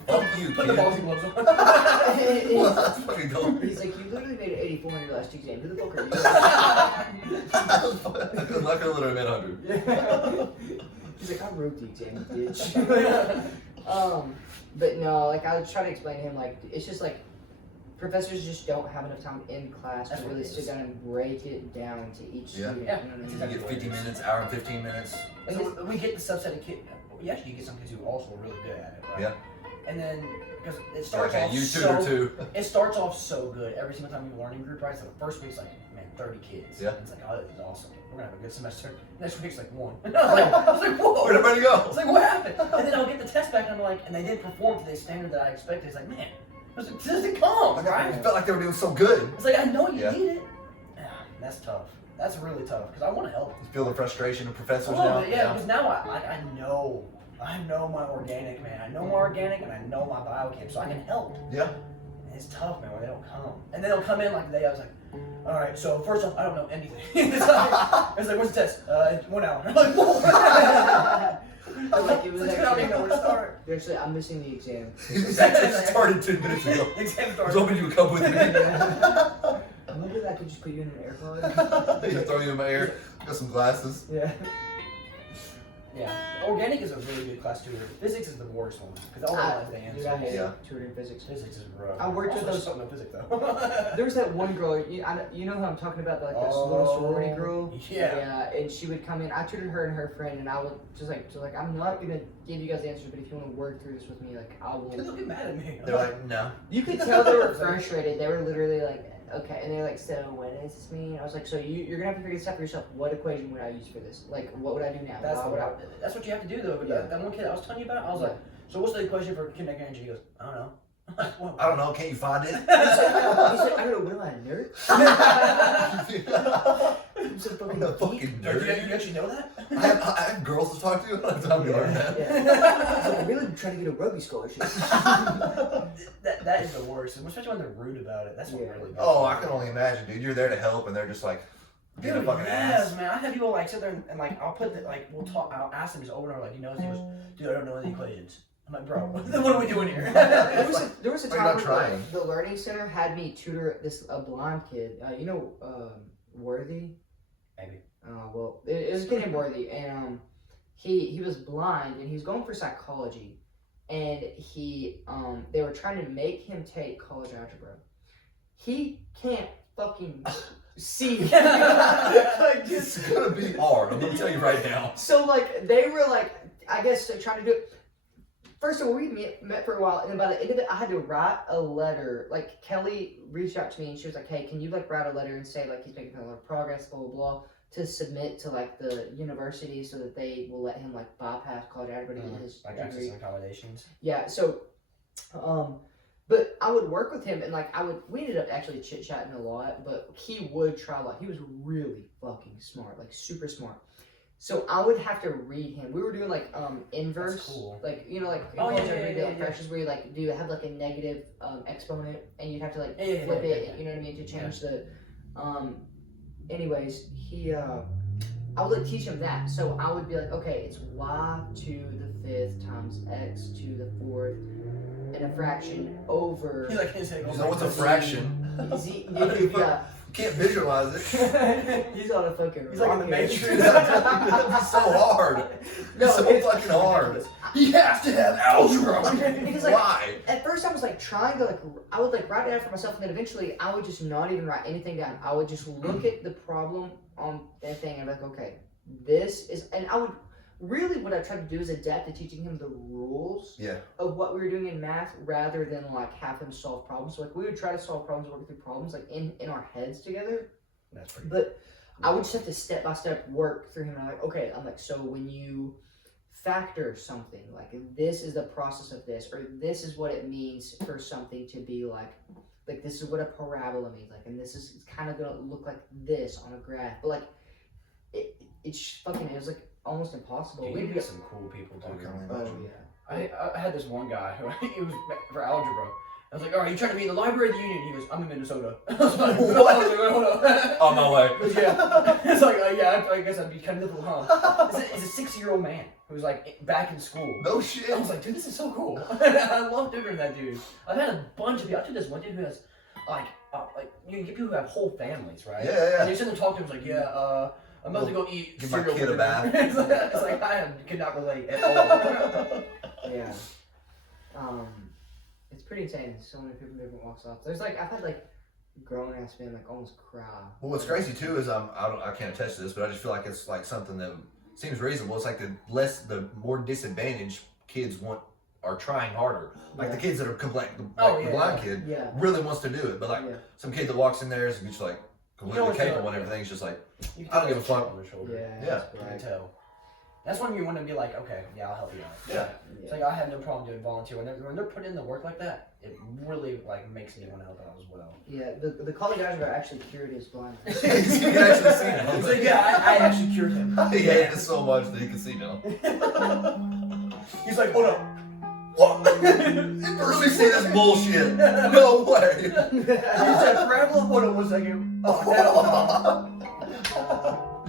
Fuck you, Put the kid. boxing gloves on. Well, that's fucking dumb. He's like, "You literally made an 84 in your last exam. Who the fuck are I'm not gonna literally make 100. you?" He's like, "I wrote the exam, bitch." But no, like I would try to explain to him, like it's just like professors just don't have enough time in class That's to what really it sit is. down and break it down to each Yeah. student. Yeah. You know what I You mean? get 50 minutes, hour and 15 minutes. And so we get the subset of kids. Actually, you get some kids who also are really good at it, right? Yeah. And then because it starts Okay, off you so tutor too. it starts off so good every single time we have a learning group, right? So the first week's like, man, 30 kids. Yeah. It's like, oh, this is awesome. We're gonna have a good semester. Next week's like 1. I was like, whoa. Where'd everybody I go? was like, what happened? And then I'll get the test back, and I'm like, and they didn't perform to the standard that I expected. It's like, man, this doesn't come, I right? felt like they were doing so good. It's like, I know you Yeah. need it. Yeah, that's tough. That's really tough because I want to help. You feel the frustration of professors A little now? bit, yeah, because now I know my organic, man. I know my organic and I know my biochem, so I can help. Yeah. And it's tough, man, when they don't come. And then they'll come in like the day I was like, all right, so first off, I don't know anything. it's like, what's the test? 1 hour. I'm like, whoa. Like, it was I don't actually- even know where to start. Actually, I'm missing the exam. Exactly. Started 2 minutes ago. Exam I was started. hoping you would come with me. Maybe I could just put you in an air pod. Just throw you in my ear. Got some glasses. Yeah. Yeah, organic is a really good class too. Physics is the worst one because I don't realize the answers. Dude, I hate Yeah. tutoring physics. Physics is rough. I worked with Also, those- something in physics though. There was that one girl, you know who I'm talking about, like this little sorority girl? Yeah. Yeah, and she would come in, I tutored her and her friend, and I would just like, I'm not gonna give you guys the answers, but if you want to work through this with me, like, I will. They're looking mad at me. They're like, no. You could tell they were frustrated. They were literally like, okay, and they're like, so what does this mean? I was like, so you're gonna have to figure this out for yourself. What equation would I use for this? Like, what would I do now? That's Why would I? that's what you have to do though. But Yeah. that one kid I was telling you about, I was like, so what's the equation for kinetic energy? He goes, I don't know. I'm like, whoa. I don't know. Can't you find it? He said, I don't know, what am I, a nerd? I'm so fucking I'm a geek. fucking You nerd. actually know that? I have girls to talk to. I don't have time to learn that. Yeah. He's like, I'm really trying to get a rugby scholarship. that is the worst, especially when they're rude about it. That's what Yeah. really. Oh, I can only imagine, dude. You're there to help, and they're just like, being a Dude, fucking yes, ass. man. I have people like sit there and like I'll put the, like we'll talk. I'll ask them just over and over like, you know, he goes, dude, I don't know any equations. I'm like, bro, what are we doing here? There was a Why time you're not when trying? the learning center had me tutor a blind kid. You know, Worthy. Maybe. Well, it was a kid named Worthy, and he was blind, and he was going for psychology, and they were trying to make him take college algebra. He can't fucking see. Like, It's gonna be hard. I'm gonna tell you right now. So like they were like, I guess trying to do it. First of all, we met for a while, and then by the end of it, I had to write a letter. Like Kelly reached out to me, and she was like, "Hey, can you like write a letter and say like he's making a lot of progress, blah blah blah, to submit to like the university so that they will let him like bypass college algebra to get his Like access degree." and accommodations. Yeah. So, but I would work with him, and like we ended up actually chit chatting a lot. But he would try a lot. He was really fucking smart, like super smart. So I would have to read him. We were doing like inverse, That's cool. like you know, like Oh, yeah, fractions where you like do have like a negative exponent, and you'd have to like Yeah, flip it. yeah. You know what I mean, to change the. Anyways, I would like teach him that. So I would be like, okay, it's y to the 5th times x to the 4th, and a fraction over. He like his head You goes know like what's a this. fraction? Yeah. Can't visualize it. He's on a fucking. He's like in the rocket. Matrix. That'd be so hard. No, It's so it's- fucking hard. He has to have algebra. Because, like, Why? At first, I was like trying to I would like write it out for myself, and then eventually, I would just not even write anything down. I would just look at the problem on that thing and be like, okay, this is, and I would really what I tried to do is adapt to teaching him the rules Yeah. of what we were doing in math, rather than like have him solve problems. So like we would try to solve problems, work through problems like in our heads together. That's pretty. But I would just have to step by step work through him. And I'm like, okay, so when you factor something, like this is the process of this, or this is what it means for something to be like this is what a parabola means, like, and this is, it's kind of gonna look like this on a graph. But like, it was like almost impossible. Dude, We you did get some cool people I can too. only Oh imagine. yeah. I had this one guy who it was for algebra. I was like, all right, you trying to be in the library of the Union? He goes, I'm in Minnesota. I was like, What? I was like, wait, hold on. On my way. Yeah. It's like, yeah, I guess I'd be kind of difficult, huh? It's a 6-year-old man who's like back in school. No shit. I was like, dude, this is so cool. I love tutoring that dude. I've had a bunch of people. I took this one dude who has like you get people who have whole families, right? Yeah. And you sit there and talk to him, it's like, yeah, I'm about to go eat Give my cereal kid a with bath. dinner. It's like I could not relate at all. Yeah. It's pretty insane. So many people from different walks of life. There's like I've had like grown ass men like almost cry. Well, what's crazy too is I can't attest to this, but I just feel like it's like something that seems reasonable. It's like the more disadvantaged kids are trying harder. Like the kids that are the blind kid Yeah. really wants to do it, but like Yeah. some kid that walks in there is just like completely always capable know, and everything's just like You I don't give a tell the fuck. chip on their shoulder. Yeah. Yeah. that's You can right. tell. That's when you want to be like, okay, yeah, I'll help you out. Yeah. So It's like I have no problem doing volunteer when they're putting in the work like that. It really like makes me want to help out as well. Yeah, the collie guys were actually cured his blindness. You can actually see now. He's like, yeah, I actually cured him. He hated it so much that he can see now. He's like, hold up. What? Let me see this bullshit. No way. He said, Gravel, hold on 1 second. Oh,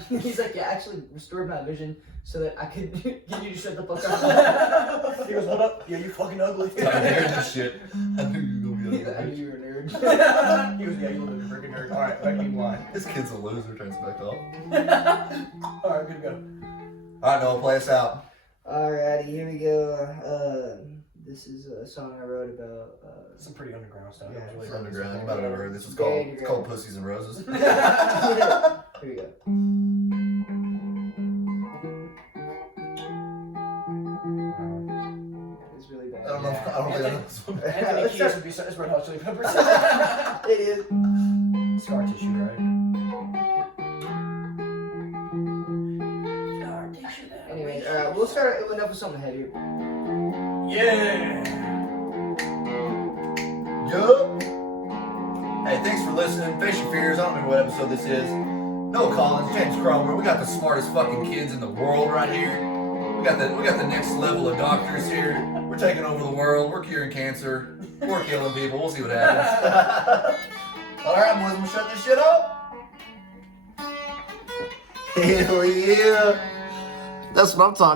He's like, yeah, I actually restored my vision so that I could get you to shut the fuck up. He goes, hold up. Yeah, you fucking ugly. Tired of hearing this shit. I knew you were gonna be I ugly. knew you were a nerd. He goes, yeah, you look like a freaking nerd. Alright, back to you blind. This kid's a loser, turns back off. Alright, good to go. Alright, Noah, play us out. Alrighty, here we go. This is a song I wrote about. Some pretty underground stuff. Yeah, It was It's underground. You might have never heard this. It's Very called Pussies and Roses. Here we go. It's really bad. I don't know. I don't think I know this one. Anthony Kiedis would be so. It's Red Hot Chili Peppers. It is. Scar tissue, right? Anyways, alright, we'll start enough with something heavier. Yeah. Yup. Hey, thanks for listening. Face your fears. I don't know what episode this is. Noah Collins, James Cromer. We got the smartest fucking kids in the world right here. We got the next level of doctors here. We're taking over the world. We're curing cancer. We're killing people. We'll see what happens. All right, boys, I'm gonna shut this shit up. Hell yeah. That's what I'm talking.